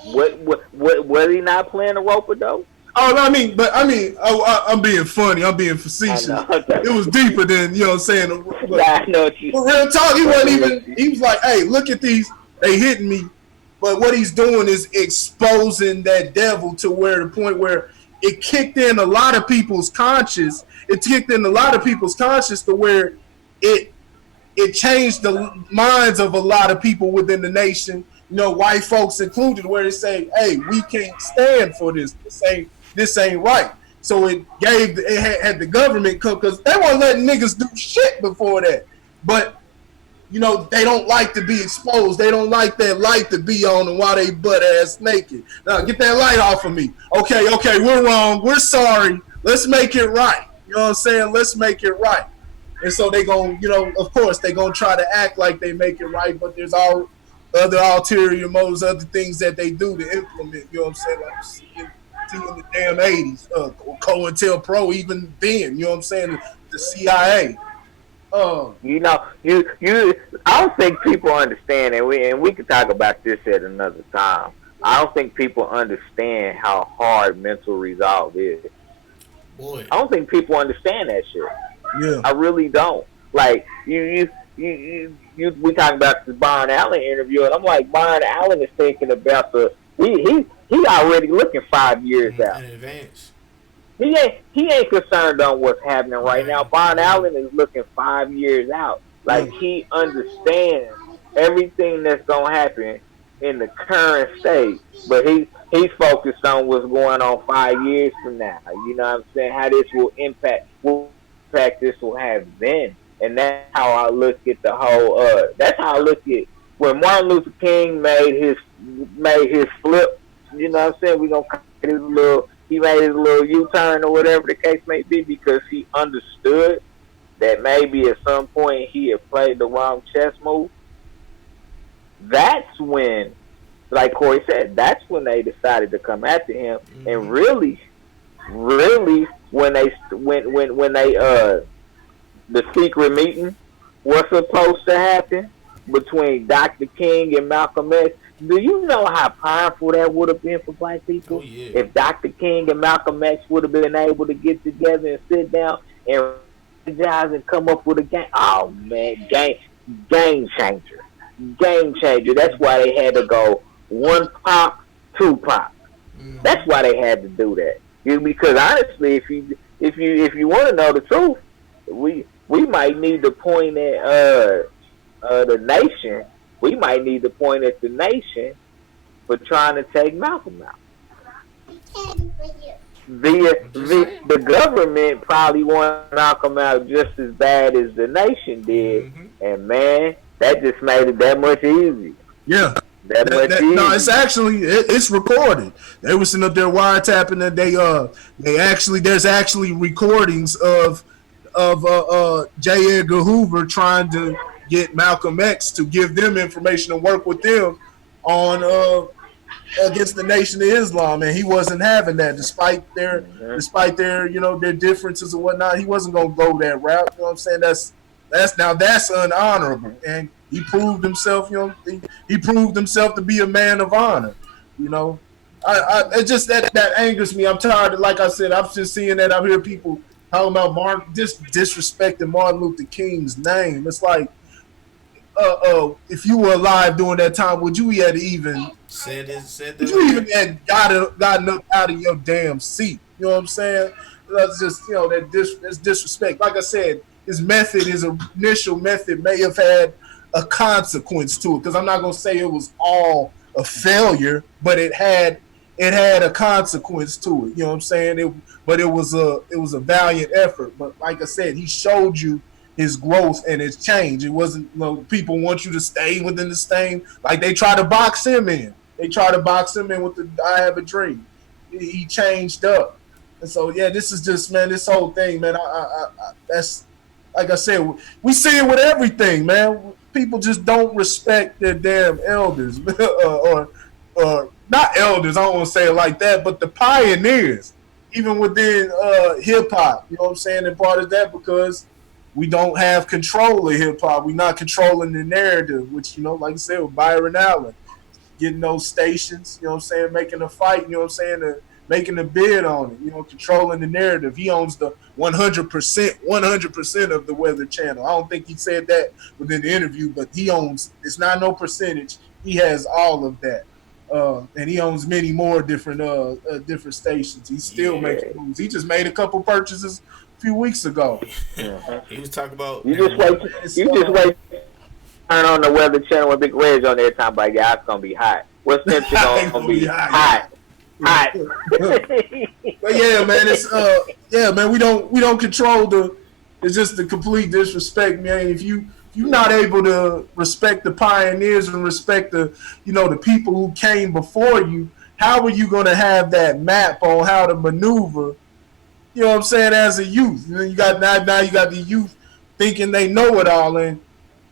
What? Was he not playing the rope though? Oh, I'm being funny. I'm being facetious. It was deeper than, you know what I'm saying. I know what you. But real talk, he wasn't even. He was like, "Hey, look at these. They hitting me." But what he's doing is exposing that devil to the point where it kicked in a lot of people's conscience. It kicked in a lot of people's conscience to where it changed the minds of a lot of people within the nation, white folks included, where they say, "Hey, we can't stand for this. This ain't right." So it had the government come, because they weren't letting niggas do shit before that. But they don't like to be exposed. They don't like that light to be on them while they butt ass naked. Now get that light off of me. Okay, we're wrong. We're sorry. Let's make it right. You know what I'm saying? Let's make it right. And so they gon', of course they gonna try to act like they make it right, but there's all other ulterior motives, other things that they do to implement. You know what I'm saying? Like in the damn 80s, COINTELPRO, even then, you know what I'm saying? The CIA. You know, you. I don't think people understand, and we can talk about this at another time. I don't think people understand how hard mental resolve is. Boy. I don't think people understand that shit. Yeah. I really don't. Like we talking about the Byron Allen interview, and I'm like, Byron Allen is thinking about he already looking 5 years out. In advance. He ain't concerned on what's happening right now. Byron Yeah. Allen is looking 5 years out. Like he understands everything that's gonna happen in the current state, but he's focused on what's going on 5 years from now. You know what I'm saying? How this will impact what impact this will have then. And that's how I look at the whole that's how I look at when Martin Luther King made his flip, you know what I'm saying? We gonna he made his little U-turn or whatever the case may be, because he understood that maybe at some point he had played the wrong chess move. That's when, like Corey said, that's when they decided to come after him. Mm-hmm. And really when they the secret meeting was supposed to happen between Dr. King and Malcolm X. Do you know how powerful that would have been for black people? Oh, yeah. If Dr. King and Malcolm X would have been able to get together and sit down and strategize and come up with a game. Oh man, game changer. That's why they had to go one pop, two pop. Mm-hmm. That's why they had to do that. Because honestly, if you want to know the truth, we might need to point at the nation. We might need to point at the nation for trying to take Malcolm out. The government probably wanted Malcolm out just as bad as the nation did, mm-hmm. And man, that just made it that much easier. Yeah. No, it's actually it's recorded. They were sitting up there wiretapping, and there's actually recordings of J. Edgar Hoover trying to get Malcolm X to give them information and work with them on against the Nation of Islam, and he wasn't having that, despite their their differences and whatnot. He wasn't gonna go that route. You know what I'm saying? That's unhonorable, and he proved himself. He proved himself to be a man of honor. It just that angers me. I'm tired of, like I said, I'm just seeing that. I hear people talking about disrespecting Martin Luther King's name. It's like, if you were alive during that time, would you have even had gotten up out of your damn seat? You know what I'm saying? That's just that's disrespect. Like I said, his initial method may have had a consequence to it, because I'm not gonna say it was all a failure, but it had a consequence to it. You know what I'm saying? It was a valiant effort. But like I said, he showed you his growth and his change. It wasn't people want you to stay within the same, like they try to box him in. They try to box him in with the "I have a dream." He changed up, and so this is just, man, this whole thing, man. That's, like I said, we see it with everything, man. People just don't respect their damn elders, or not elders. I don't want to say it like that, but the pioneers, even within hip hop. You know what I'm saying? And part of that because we don't have control of hip hop. We're not controlling the narrative, which, like I said, with Byron Allen, getting those stations, you know what I'm saying, making a fight, you know what I'm saying, making a bid on it, controlling the narrative. He owns the 100% of the Weather Channel. I don't think he said that within the interview, but he owns, it's not no percentage. He has all of that. And he owns many more different stations. He's still making moves. He just made a couple purchases a few weeks ago. He was talking about you just wait. Turn on the Weather Channel with Big Reg on there, talking about it's gonna be hot. What's that shit gonna be hot? Hot. But yeah, man, it's man, we don't control it's just the complete disrespect, man. If you're not able to respect the pioneers and respect the people who came before you, how are you gonna have that map on how to maneuver? You know what I'm saying? As a youth, you got now you got the youth thinking they know it all, and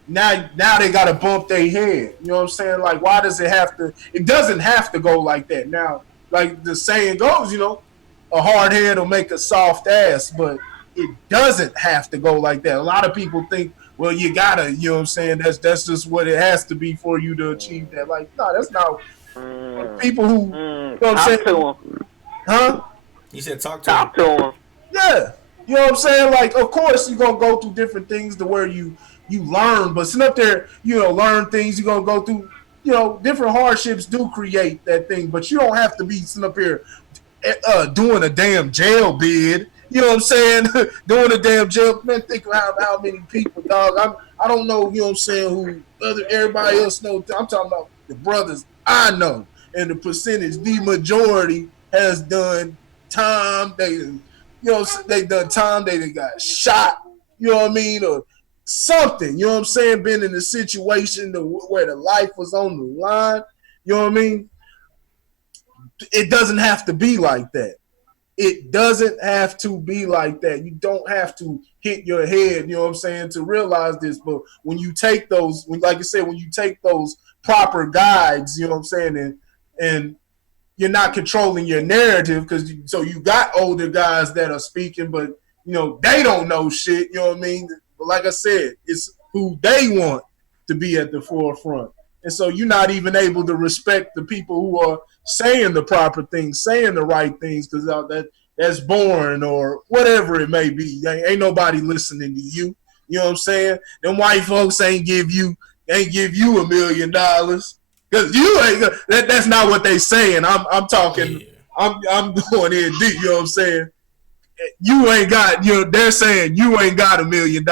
now they got to bump their head. You know what I'm saying? Like, why does it have to? It doesn't have to go like that. Now, like the saying goes, a hard head will make a soft ass, but it doesn't have to go like that. A lot of people think, well, you gotta, you know what I'm saying? That's just what it has to be for you to achieve that. Like, no, that's not. People who, you know what I'm saying? Talk to him. Huh? You said talk to him. Talk to him. Yeah. You know what I'm saying? Like, of course, you're gonna go through different things to where you learn, but sitting up there, learn things. You're gonna go through, different hardships do create that thing, but you don't have to be sitting up here doing a damn jail bid. You know what I'm saying? Doing a damn jail. Man, think of how many people, dog. I don't know, you know what I'm saying, who everybody else knows. I'm talking about the brothers I know. And the percentage, the majority has done time. They done time. They got shot. You know what I mean? Or something. You know what I'm saying? Been in a situation where the life was on the line. You know what I mean? It doesn't have to be like that. It doesn't have to be like that. You don't have to hit your head, you know what I'm saying, to realize this. But when you take those, like I said, when you take those proper guides, you know what I'm saying, and you're not controlling your narrative, because so you got older guys that are speaking, but they don't know shit. You know what I mean? But like I said, it's who they want to be at the forefront, and so you're not even able to respect the people who are saying the proper things, saying the right things, because that's boring or whatever it may be. Ain't nobody listening to you. You know what I'm saying? Them white folks ain't give you $1 million. Cause you ain't. That's not what they saying. I'm talking. Yeah. I'm going in deep. You know what I'm saying? You ain't got. They're saying you ain't got $1 million.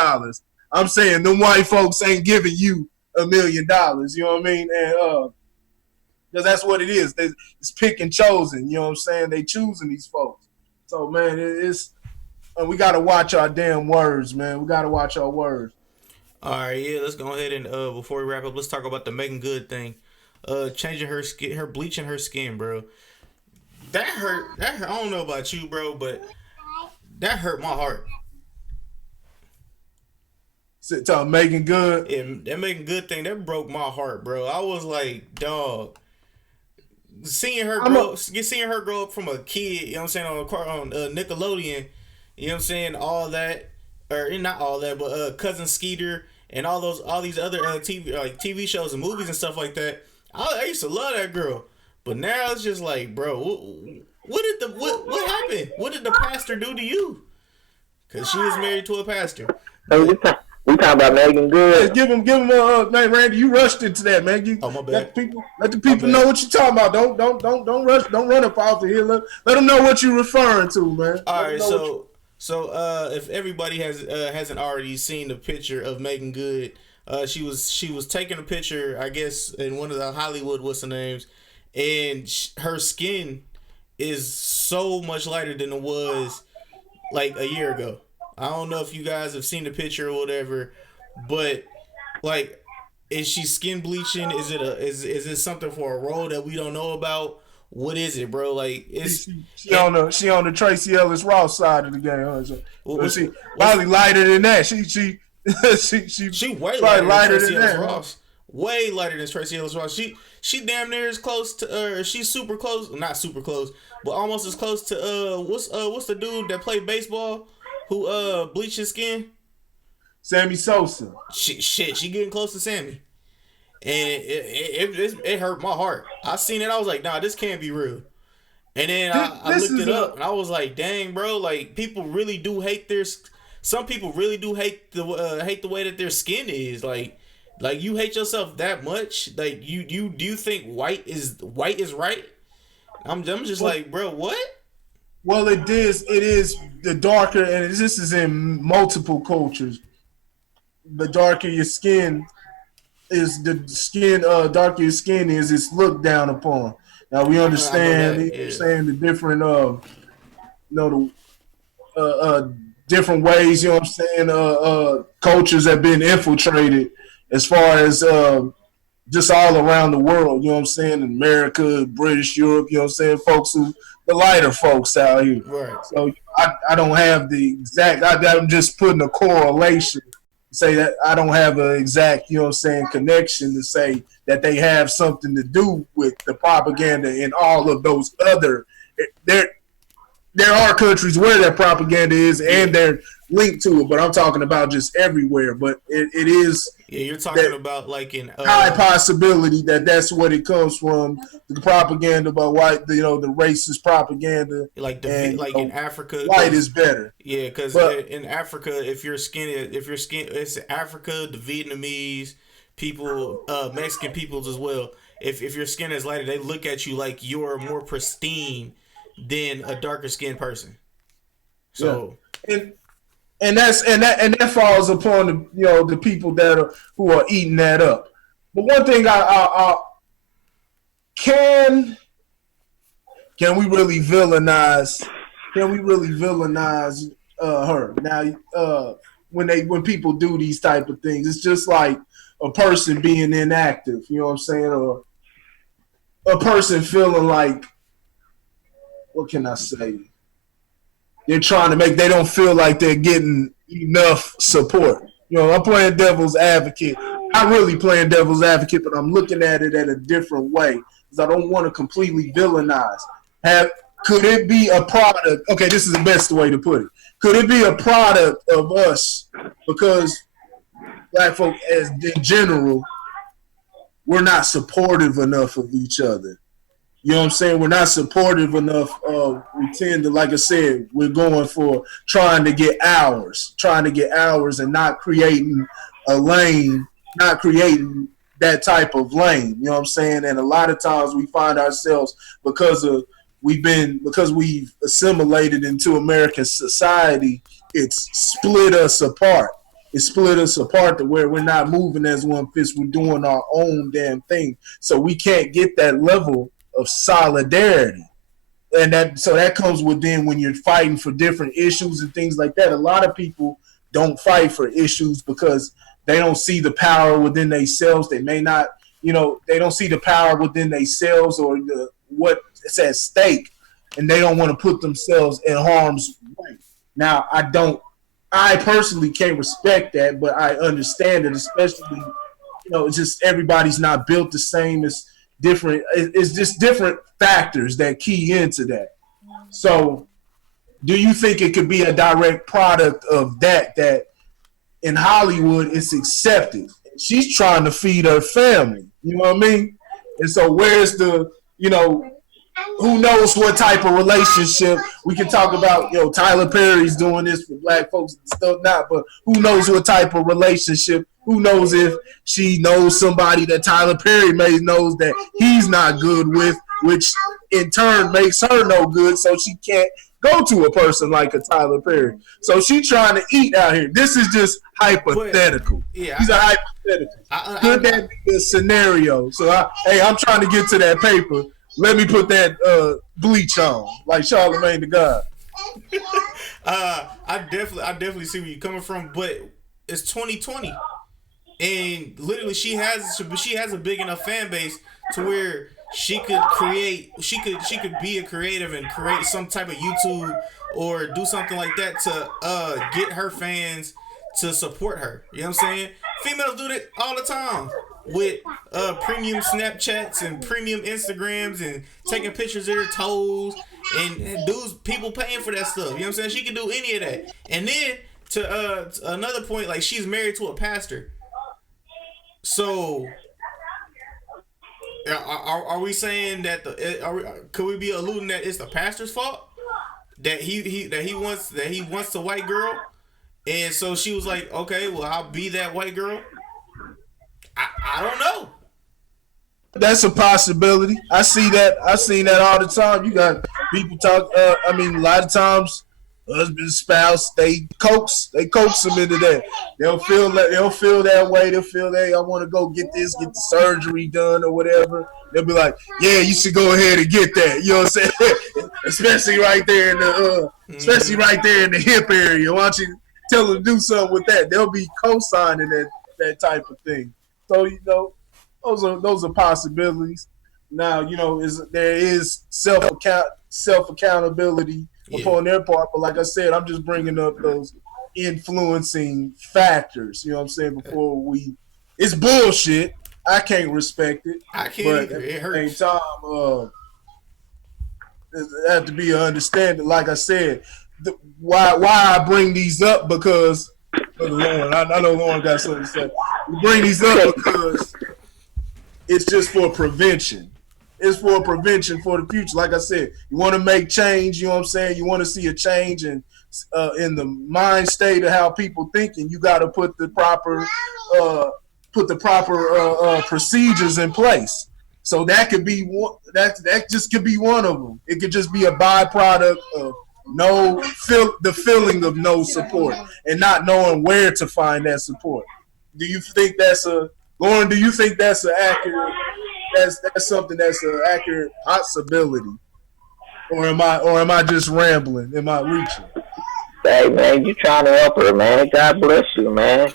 I'm saying them white folks ain't giving you $1 million. You know what I mean? And because that's what it is. It's pick and chosen. You know what I'm saying? They choosing these folks. So man, we gotta watch our damn words, man. We gotta watch our words. All right, yeah. Let's go ahead and before we wrap up, let's talk about the Meagan Good thing. Changing her skin, her bleaching her skin, bro. That hurt. I don't know about you, bro, but that hurt my heart. Talking Meagan Good. Yeah, that Meagan Good thing, that broke my heart, bro. I was like, dog. Seeing her grow up from a kid, you know what I'm saying, on Nickelodeon, you know what I'm saying, all that, or not all that, but Cousin Skeeter and all these other TV shows and movies and stuff like that. I used to love that girl, but now it's just like, bro, what happened? What did the pastor do to you? Because she was married to a pastor. We talking about Meagan Good. Yeah, give him man, Randy. You rushed into that, man. My bad. Let the people know what you're talking about. Don't rush. Don't run up off of here. Let them know what you're referring to, man. All right, so if everybody hasn't already seen the picture of Meagan Good, she was taking a picture, I guess, in one of the Hollywood what's the names, and her skin is so much lighter than it was like a year ago. I don't know if you guys have seen the picture or whatever, but like, is she skin bleaching? Is it something for a role that we don't know about? What is it, bro? Like, she on the Tracy Ellis Ross side of the game. Huh? She probably lighter than that. She way lighter than Tracy Ellis Ross. Way lighter than Tracy Ellis Ross. She damn near as close to she's super close, not super close, but almost as close to what's the dude that played baseball who bleached his skin? Sammy Sosa. She getting close to Sammy. And it hurt my heart. I seen it, I was like, nah, this can't be real. And then I looked it up and I was like, dang, bro, like people really do hate some people really do hate the way that their skin is. Like you hate yourself that much? Like do you think white is right? I'm just like, bro, what? Well, it is the darker, and this is in multiple cultures. The darker your skin is, darker your skin is, it's looked down upon. Now we understand, saying the different, different ways. You know what I'm saying? Cultures have been infiltrated as far as just all around the world. You know what I'm saying? America, British, Europe. You know what I'm saying? Folks the lighter folks out here. Right. So I don't have the exact. I'm just putting a correlation. Say that I don't have an exact, you know what I'm saying, connection to say that they have something to do with the propaganda and all of those other. There are countries where that propaganda is, and they're linked to it, but I'm talking about just everywhere. But it is Yeah, you're talking about like in high possibility that that's what it comes from. The propaganda about white, the racist propaganda, like and like in Africa, white is better. Yeah, because in Africa, if your skin, it's Africa, the Vietnamese people, Mexican peoples as well. If your skin is lighter, they look at you like you're more pristine than a darker skinned person. So and that falls upon the people who are eating that up. But one thing I can we really villainize? Can we really villainize her now? When people do these type of things, it's just like a person being inactive. You know what I'm saying? Or a person feeling like, what can I say? They're trying to they don't feel like they're getting enough support. I'm playing devil's advocate. Not really playing devil's advocate, but I'm looking at it at a different way because I don't want to completely villainize. Could it be a product? Okay, this is the best way to put it. Could it be a product of us because black folk, as in general, we're not supportive enough of each other? You know what I'm saying? We're not supportive enough. We tend to, like I said, we're going for trying to get hours and not creating a lane, not creating that type of lane. You know what I'm saying? And a lot of times we find ourselves because we've assimilated into American society, it's split us apart. It split us apart to where we're not moving as one fist. We're doing our own damn thing. So we can't get that level of solidarity. And that comes within when you're fighting for different issues and things like that. A lot of people don't fight for issues because they don't see the power within themselves. They may not, they don't see the power within themselves or what's at stake, and they don't want to put themselves in harm's way. Now, I personally can't respect that, but I understand it, especially, it's just everybody's not built the same. It's different. It's just different factors that key into that. So, do you think it could be a direct product of that in Hollywood it's accepted? She's trying to feed her family. You know what I mean? And so where's the, who knows what type of relationship we can talk about? Tyler Perry's doing this for black folks and stuff now, but who knows what type of relationship? Who knows if she knows somebody that Tyler Perry knows that he's not good with, which in turn makes her no good, so she can't go to a person like a Tyler Perry. So she's trying to eat out here. This is just hypothetical. These are hypothetical. Could that be a scenario? So I'm trying to get to that paper. Let me put that bleach on, like Charlamagne the God. I definitely see where you're coming from, but it's 2020, and literally she has a big enough fan base to where she could be a creative and create some type of YouTube or do something like that to get her fans to support her. You know what I'm saying? Females do that all the time with premium Snapchats and premium Instagrams and taking pictures of their toes and dudes, people paying for that stuff. You know what I'm saying? She can do any of that. And then to another point, like she's married to a pastor. So are we saying that could we be alluding that it's the pastor's fault that he wants the white girl, and so she was like, okay, well I'll be that white girl. I don't know. That's a possibility. I see that. I've seen that all the time. You got people talk. A lot of times, husband, spouse, they coax them into that. They'll feel that way. They'll feel that I want to go get the surgery done or whatever. They'll be like, yeah, you should go ahead and get that. You know what I'm saying? Especially right there in the hip area. Why don't you tell them to do something with that? They'll be co-signing that type of thing. So those are possibilities. Now there is self accountability upon their part, but like I said, I'm just bringing up those influencing factors. You know what I'm saying? It's bullshit. I can't respect it. I can't either. It hurts. At the same time, there have to be an understanding. Like I said, why I bring these up because Lauren, I know Lauren got something to say. We bring these up because it's just for prevention. It's for prevention for the future. Like I said, you want to make change. You know what I'm saying? You want to see a change in the mind state of how people thinking. You got to put the proper procedures in place. So that could be one. That just could be one of them. It could just be a byproduct of the feeling of no support and not knowing where to find that support. Do you think that's Lauren? Do you think that's an accurate? That's something that's an accurate possibility, or am I just rambling? Am I reaching? Hey man, you trying to help her, man. God bless you, man.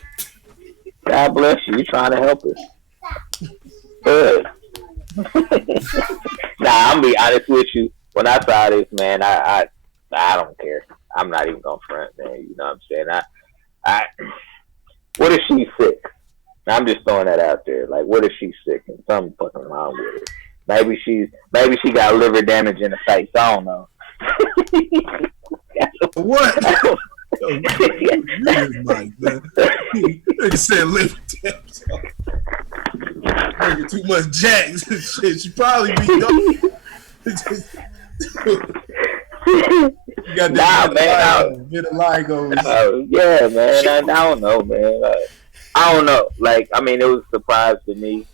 God bless you. You trying to help her. Good. Nah, I'm be honest with you. When I saw this, man, I don't care. I'm not even gonna front, man. You know what I'm saying? I what if she's sick? I'm just throwing that out there. Like, what if she's sick and something fucking wrong with her? Maybe she got liver damage in the face. I don't know. What? Nigga said liver damage. Nigga too much Jack. Shit, she probably be dumb. You got that vitiligo. Yeah, man. I don't know, man. I don't know. Like, I mean, it was a surprise to me.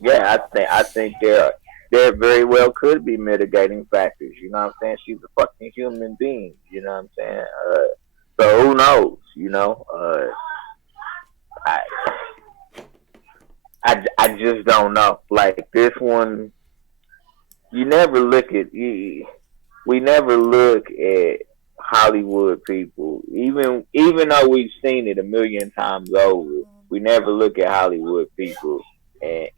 Yeah, I think there very well could be mitigating factors. You know what I'm saying? She's a fucking human being. You know what I'm saying? So who knows? You know? I just don't know. Like this one, we never look at Hollywood people, even though we've seen it a million times over, we never look at Hollywood people and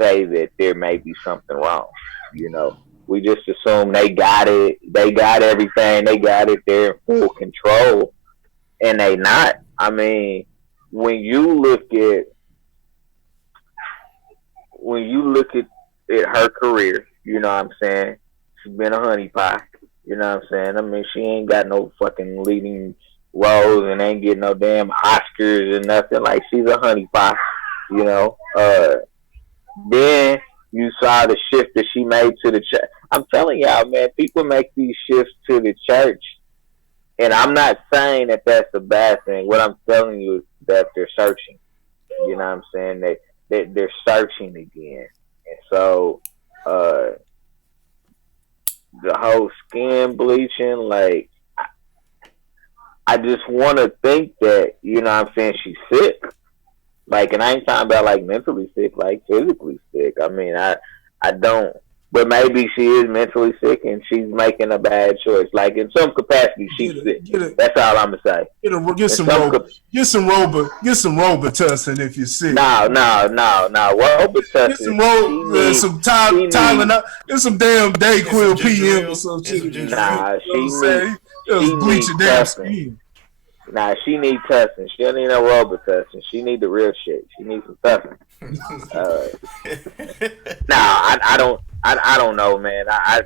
say that there may be something wrong. You know, we just assume they got it, they got everything, they got it, they're in full control, and they not. I mean, when you look at her career, you know what I'm saying? She's been a honeypot. You know what I'm saying? I mean, she ain't got no fucking leading roles and ain't getting no damn Oscars or nothing. Like, she's a honeypot, you know? Then you saw the shift that she made to the church. I'm telling y'all, man, people make these shifts to the church, and I'm not saying that that's a bad thing. What I'm telling you is that they're searching. You know what I'm saying? They're searching again. And so, the whole skin bleaching, like, I just want to think that, you know what I'm saying, she's sick. Like, and I ain't talking about, like, mentally sick, like, physically sick. I mean, I don't, but maybe she is mentally sick and she's making a bad choice. Like, in some capacity, she's sick. That's all I'm going to say. Get some Robitussin if you're sick. No. Robitussin. Get some Tylenol. Get some damn Dayquil PM or some shit. Nah, she needs damn skin. Nah, she needs Tussin. She don't need no Robitussin. She need the real shit. She needs some Tussin. I don't know, man. I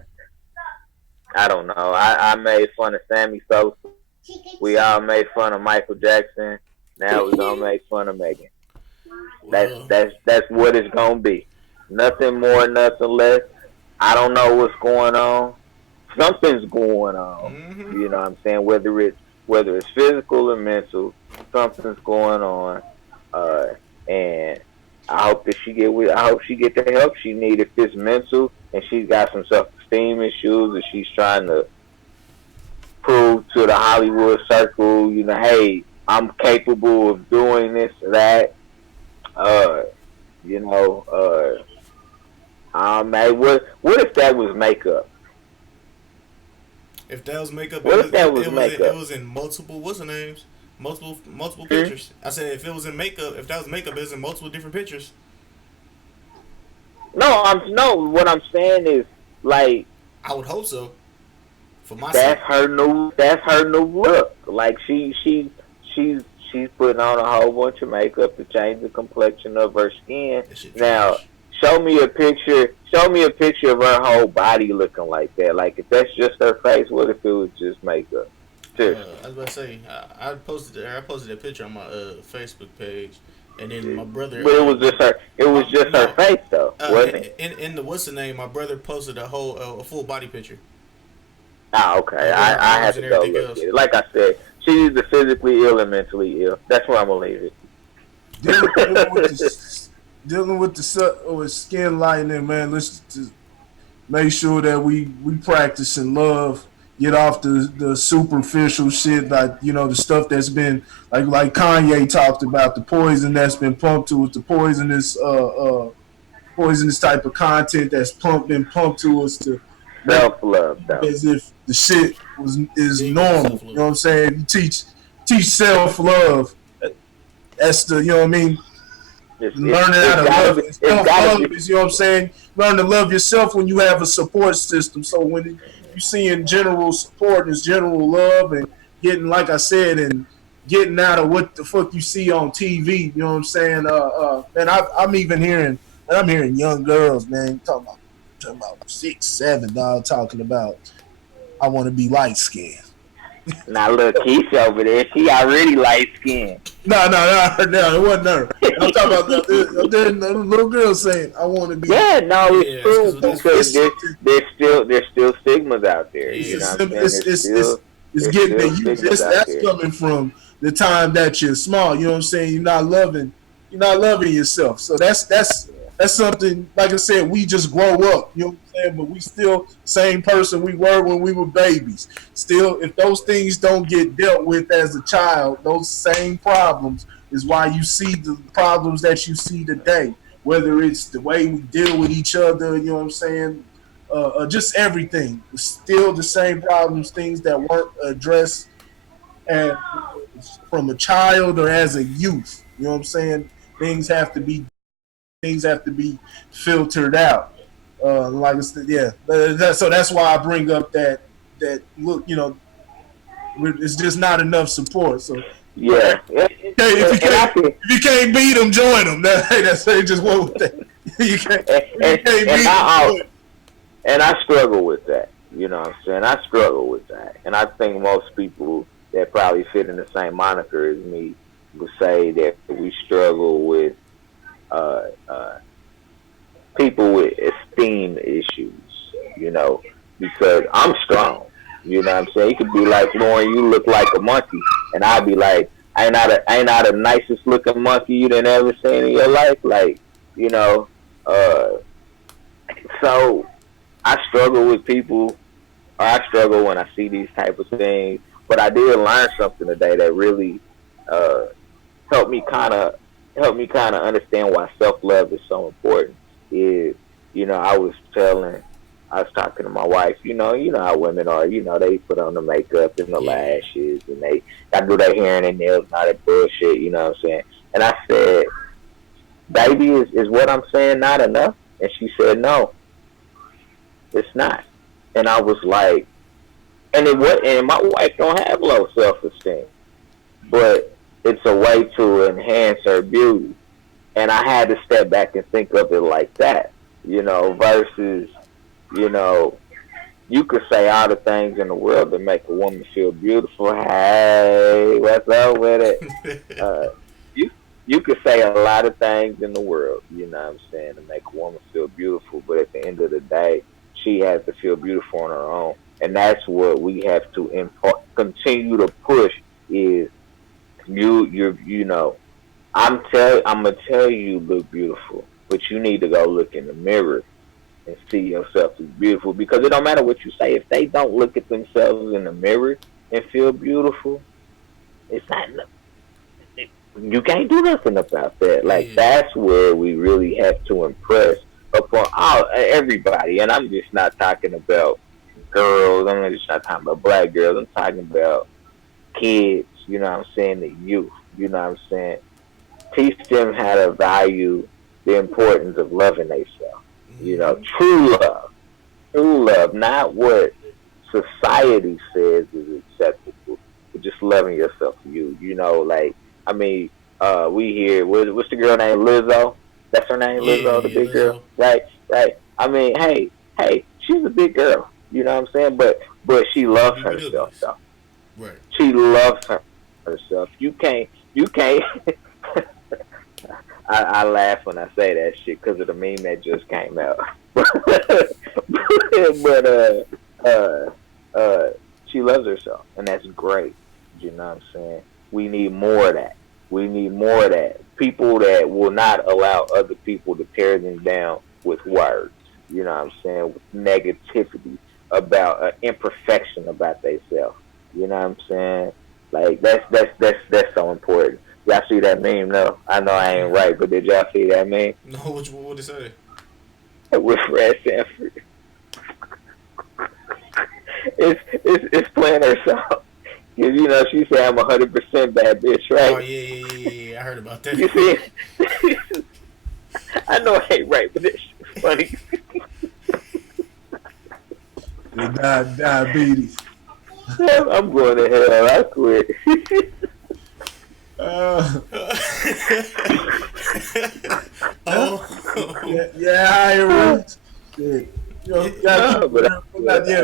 don't know. I made fun of Sammy Sosa. We all made fun of Michael Jackson. Now we're gonna make fun of Megan. That's what it's gonna be. Nothing more, nothing less. I don't know what's going on. Something's going on. Mm-hmm. You know what I'm saying? Whether it's physical or mental, something's going on. And I hope that she get the help she needs if it's mental and she's got some self-esteem issues and she's trying to prove to the Hollywood circle, you know, hey, I'm capable of doing this or that. What if that was makeup? If that was makeup, what if that was makeup? It was in multiple, what's the names? Multiple pictures. I said if it was in makeup, if that was makeup, it was in multiple different pictures. What I'm saying is, like, I would hope so. For my that's her new look. Like she's putting on a whole bunch of makeup to change the complexion of her skin. Now, show me a picture. Show me a picture of her whole body looking like that. Like if that's just her face, what if it was just makeup? Seriously. I was about to say I posted that picture on my Facebook page, and then my brother. But it was just her. It was just no, her face, though, wasn't it? In the what's the name? My brother posted a full body picture. Ah, okay. I had to go look at it. Like I said, she's either physically ill or mentally ill. That's where I'm gonna leave it. Dealing with the skin lightening, man. Let's just make sure that we practice and love. Get off the superficial shit, like the stuff that's been like Kanye talked about, the poison that's been pumped to us, the poisonous type of content that's been pumped to us to self love, though, as if the shit is normal. You know what I'm saying? You teach self love. That's the learning how to love it. Self love is, you know what I'm saying? Learn to love yourself when you have a support system. So when you seeing general support and general love and getting, like I said, and getting out of what the fuck you see on TV, you know what I'm saying? And I'm even hearing, and I'm hearing young girls, man, talking about 6, 7, dog, talking about I want to be light skinned. Now look, Keisha over there, she already light skinned. No, it wasn't her. I'm talking about the little girl saying, "I want to be." Yeah, no, it's true because there's still stigmas out there. You know what I'm saying? It's getting to you. That's coming from the time that you're small. You know what I'm saying? You're not loving yourself. So that's something. Like I said, we just grow up. You know what I'm saying? But we still same person we were when we were babies. Still, if those things don't get dealt with as a child, those same problems is why you see the problems that you see today. Whether it's the way we deal with each other, you know what I'm saying? Just everything. It's still the same problems, things that weren't addressed from a child or as a youth. You know what I'm saying? Things have to be filtered out. Like I said, yeah. So that's why I bring up that look, it's just not enough support. So yeah. If you can't beat them, join them. That's just what with that. You can't beat them. And I struggle with that. You know what I'm saying? I struggle with that. And I think most people that probably fit in the same moniker as me would say that we struggle with people with esteem issues, because I'm strong. You know what I'm saying? You could be like, Lauren, you look like a monkey. And I'd be like, I ain't not the nicest looking monkey you done ever seen in your life. Like, so I struggle with people, or I struggle when I see these type of things. But I did learn something today that really helped me kind of understand why self-love is so important. Is, I was talking to my wife, you know how women are, they put on the makeup and the lashes and they do their hair and their nails and all that bullshit, you know what I'm saying? And I said, baby, is what I'm saying not enough? And she said, no, it's not. And I was like, and my wife don't have low self-esteem, but it's a way to enhance her beauty. And I had to step back and think of it like that, versus, you could say all the things in the world that make a woman feel beautiful. Hey, what's up with it? You could say a lot of things in the world, you know what I'm saying, to make a woman feel beautiful. But at the end of the day, she has to feel beautiful on her own. And that's what we have to continue to push is I'm gonna tell you look beautiful, but you need to go look in the mirror and see yourself as beautiful. Because it don't matter what you say, if they don't look at themselves in the mirror and feel beautiful, it's not. You can't do nothing about that. Like that's where we really have to impress upon everybody. And I'm just not talking about girls. I'm just not talking about black girls. I'm talking about kids. You know what I'm saying? The youth. You know what I'm saying? Teach them how to value the importance of loving themselves. True love, not what society says is acceptable, but just loving yourself. We hear what's the girl named Lizzo? That's her name, Yeah, Lizzo, the yeah, big girl. Lizzo. Right. I mean, hey, she's a big girl. You know what I'm saying? But she loves herself BBWs. though. Right. She loves herself. You can't. I laugh when I say that shit because of the meme that just came out. but uh, she loves herself, and that's great. You know what I'm saying? We need more of that. We need more of that. People that will not allow other people to tear them down with words. You know what I'm saying? With negativity about imperfection about themselves. You know what I'm saying? Like that's so important. Y'all see that meme? No, I know I ain't right, but did y'all see that meme No, what did it say? with Fred Sanford? It's playing herself. Cause you know she said I'm 100% bad bitch, Oh right? yeah. I heard about that. You see, I know I ain't right, but this shit's funny. Diabetes. I'm going to hell. I quit. Oh. Yeah, shit. You know, gotta keep No, but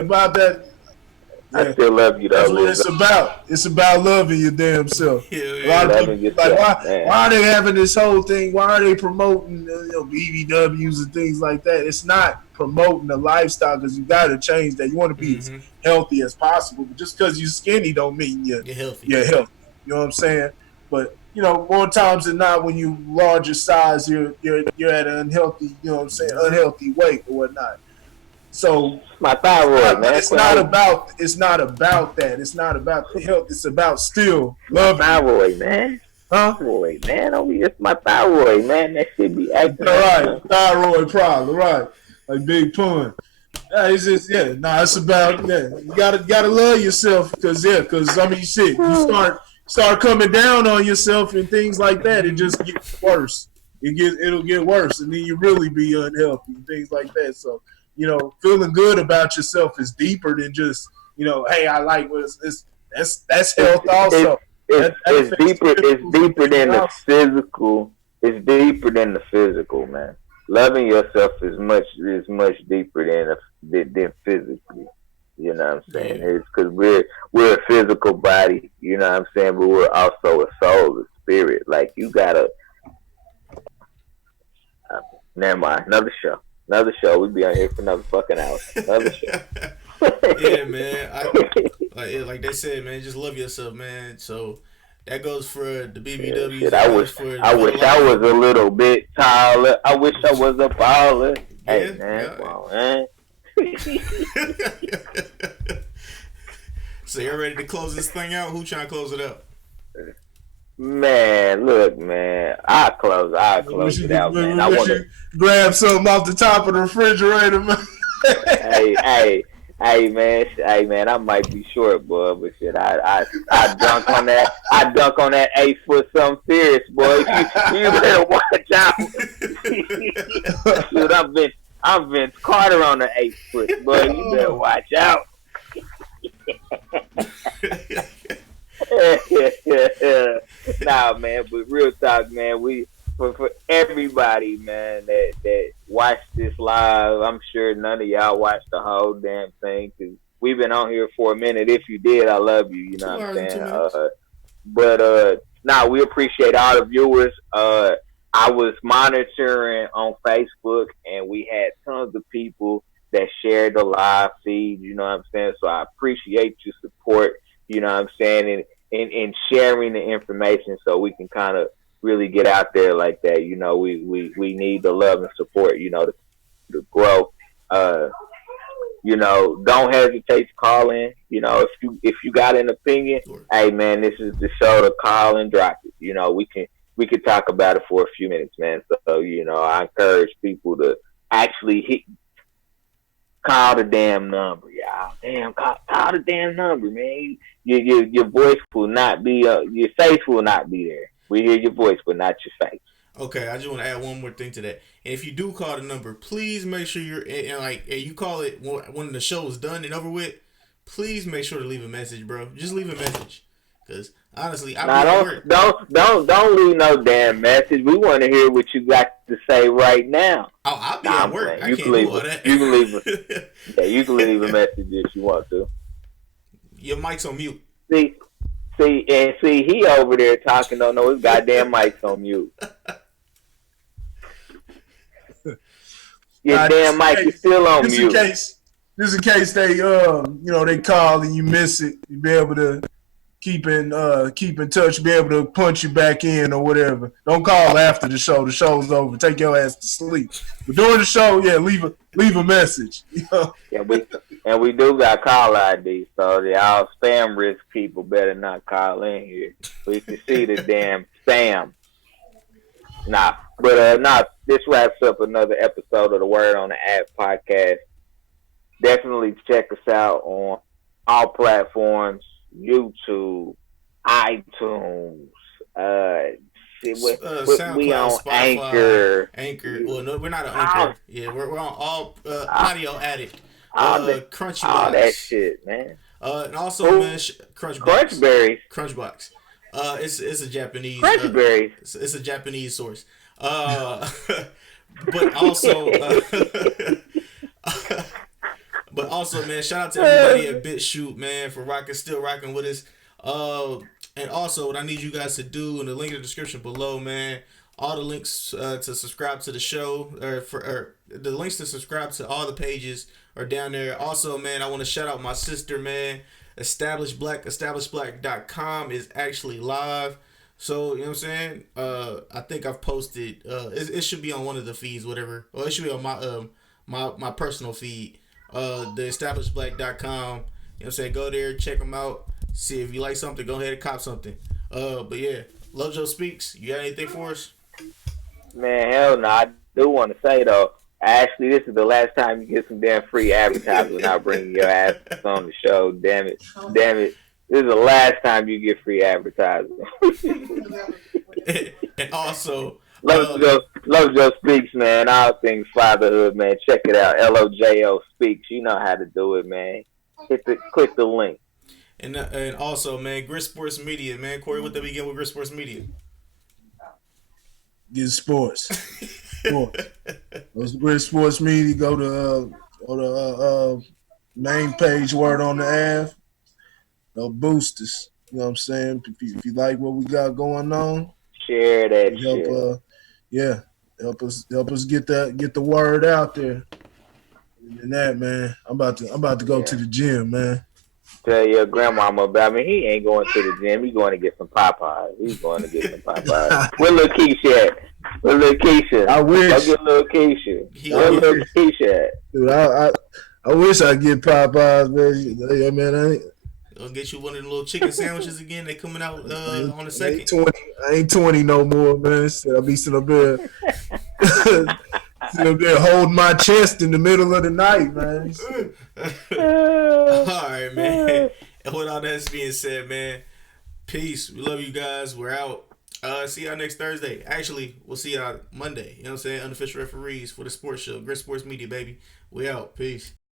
about that. I Yeah, still love you though, that's what Lizzo. it's about. It's about loving your damn self. Hell A lot yeah. of people Loving like, yourself, man. why are they having this whole thing? Why are they promoting BBWs and things like that? It's not promoting the lifestyle because you got to change that. You want to be as Mm-hmm. healthy as possible, but just because you're skinny don't mean Get healthy. you're healthy. You know what I'm saying? But more times than not, when you larger size, you're at an unhealthy, you know what I'm saying, unhealthy weight or whatnot. So My thyroid, but man. it's Quit not hating. about that. It's not about the health. It's about still My loving you, thyroid, man. huh? Thyroid, man. It's my thyroid, man. That should be acting All up, right, man. thyroid problem, right? Like Big Pun. Yeah, it's just it's about you gotta love yourself because I mean shit, you start coming down on yourself and things like that, it just gets worse. It'll get worse, and then you really be unhealthy and things like that. So feeling good about yourself is deeper than just hey, I like what that's It's health it's also. That it's affects the deeper. It's physicals and deeper things than the else. physical. It's deeper than the physical, man. Loving yourself is much deeper than physically. You know what I'm saying? Yeah. It's because we're a physical body. You know what I'm saying? But we're also a soul, a spirit. Like you gotta. Uh, Never mind. Another show. Another show. We be on here for another fucking hour. Another show. Yeah, man. Like they said, man, just love yourself, man. So that goes for the Yeah, BBWs. shit. That goes for the I wish I was vitiligo. a little bit taller. I wish I was a baller. Hey Yeah, man, come yeah. on, man. So you're ready to close this thing out? Who trying to close it out? Man, look, man. I close it out, man. I Wish wanna you grab something off the top of the refrigerator, man. hey, hey, hey man, I might be short, boy, but shit, I dunk on that. I dunk on that 8 foot something serious, boy. You better watch out. Shoot, I'm Vince Carter on the 8 foot, boy. You better watch out. Nah, man, but real talk, man. We for everybody, man, that watched this live. I'm sure none of y'all watched the whole damn thing because we've been on here for a minute. If you did, I love you. You know Two what I'm hours and saying? 2 minutes. But nah, we appreciate all the viewers. I was monitoring on Facebook, and we had tons of people that shared the live feed. You know what I'm saying? So I appreciate your support. You know what I'm saying? And sharing the information so we can kind of really get out there like that. We need the love and support. To grow. Uh, don't hesitate to call in. If you got an opinion, Sure. hey man, this is the show to call and drop it. We could talk about it for a few minutes, man. So I encourage people to actually call the damn number, y'all. Damn, call the damn number, man. Your voice will not be your face will not be there. We hear your voice, but not your face. Okay, I just want to add one more thing to that. And if you do call the number, please make sure you're and you call it when the show is done and over with. Please make sure to leave a message, bro. Just leave a message, Cause honestly, I'll be at work. Don't leave no damn message. We want to hear what you got to say right now. Oh, I'll be at work. I can't do all that. You can leave you can leave a message if you want to. Your mic's on mute. See, he over there talking. Don't know his goddamn mic's on mute. Your damn mic is still on mute. Just in case they they call and you miss it, you be able to keep in touch, be able to punch you back in or whatever. Don't call after the show. The show's over. Take your ass to sleep. But during the show, yeah, leave a message. You know? Yeah, we do got call ID, so y'all spam risk people better not call in here. We can see the damn spam. This wraps up another episode of the Word on the App podcast. Definitely check us out on all platforms, YouTube, iTunes, SoundCloud, we on Spotify, Anchor. Well, no, we're not on Anchor. Yeah, we're on all Audio Addict, Crunchybox, all that shit, man. And also, man, Crunchbox. It's a Japanese. Crunchberries. It's a Japanese source. But also. But also, man, shout out to everybody at BitChute, man, for still rocking with us. And also, what I need you guys to do in the link in the description below, man, all the links to subscribe to the show, or the links to subscribe to all the pages are down there. Also, man, I want to shout out my sister, man. establishblack.com is actually live. So, you know what I'm saying? I think I've posted, it should be on one of the feeds, whatever. Or it should be on my personal feed. The establishblack.com. You know what I'm saying? Go there, check them out. See if you like something, go ahead and cop something. But yeah, Lojo Speaks. You got anything for us? Man, hell no. I do want to say though, actually, this is the last time you get some damn free advertising without bringing your ass on the show. Damn it. This is the last time you get free advertising. And also, Lojo Speaks, man. All things fatherhood, man. Check it out. LOJO Speaks. You know how to do it, man. Click the link. And also, man, Grit Sports Media, man. Corey, what did we begin with Grit Sports Media? Get sports. Those Grit Sports Media. Go to main page, Word on the Ave. They'll boost us. You know what I'm saying? If you like what we got going on, share that shit. Help us get the word out there. And that, man, I'm about to go to the gym, man. Tell your grandmama about me. He ain't going to the gym. He's going to get some Popeyes. With little Keisha at? I wish. I'll get little Keisha. Where little Keisha at? Dude, I wish I get Popeyes, man. Yeah, man, I ain't. I'll get you one of the little chicken sandwiches again. They coming out on the second. I ain't 20 no more, man. I'll be sitting up there, holding my chest in the middle of the night, man. All right, man. And with all that being said, man, peace. We love you guys. We're out. See y'all next Thursday. Actually, we'll see y'all Monday. You know what I'm saying? Unofficial referees for the sports show. Grit Sports Media, baby. We out. Peace.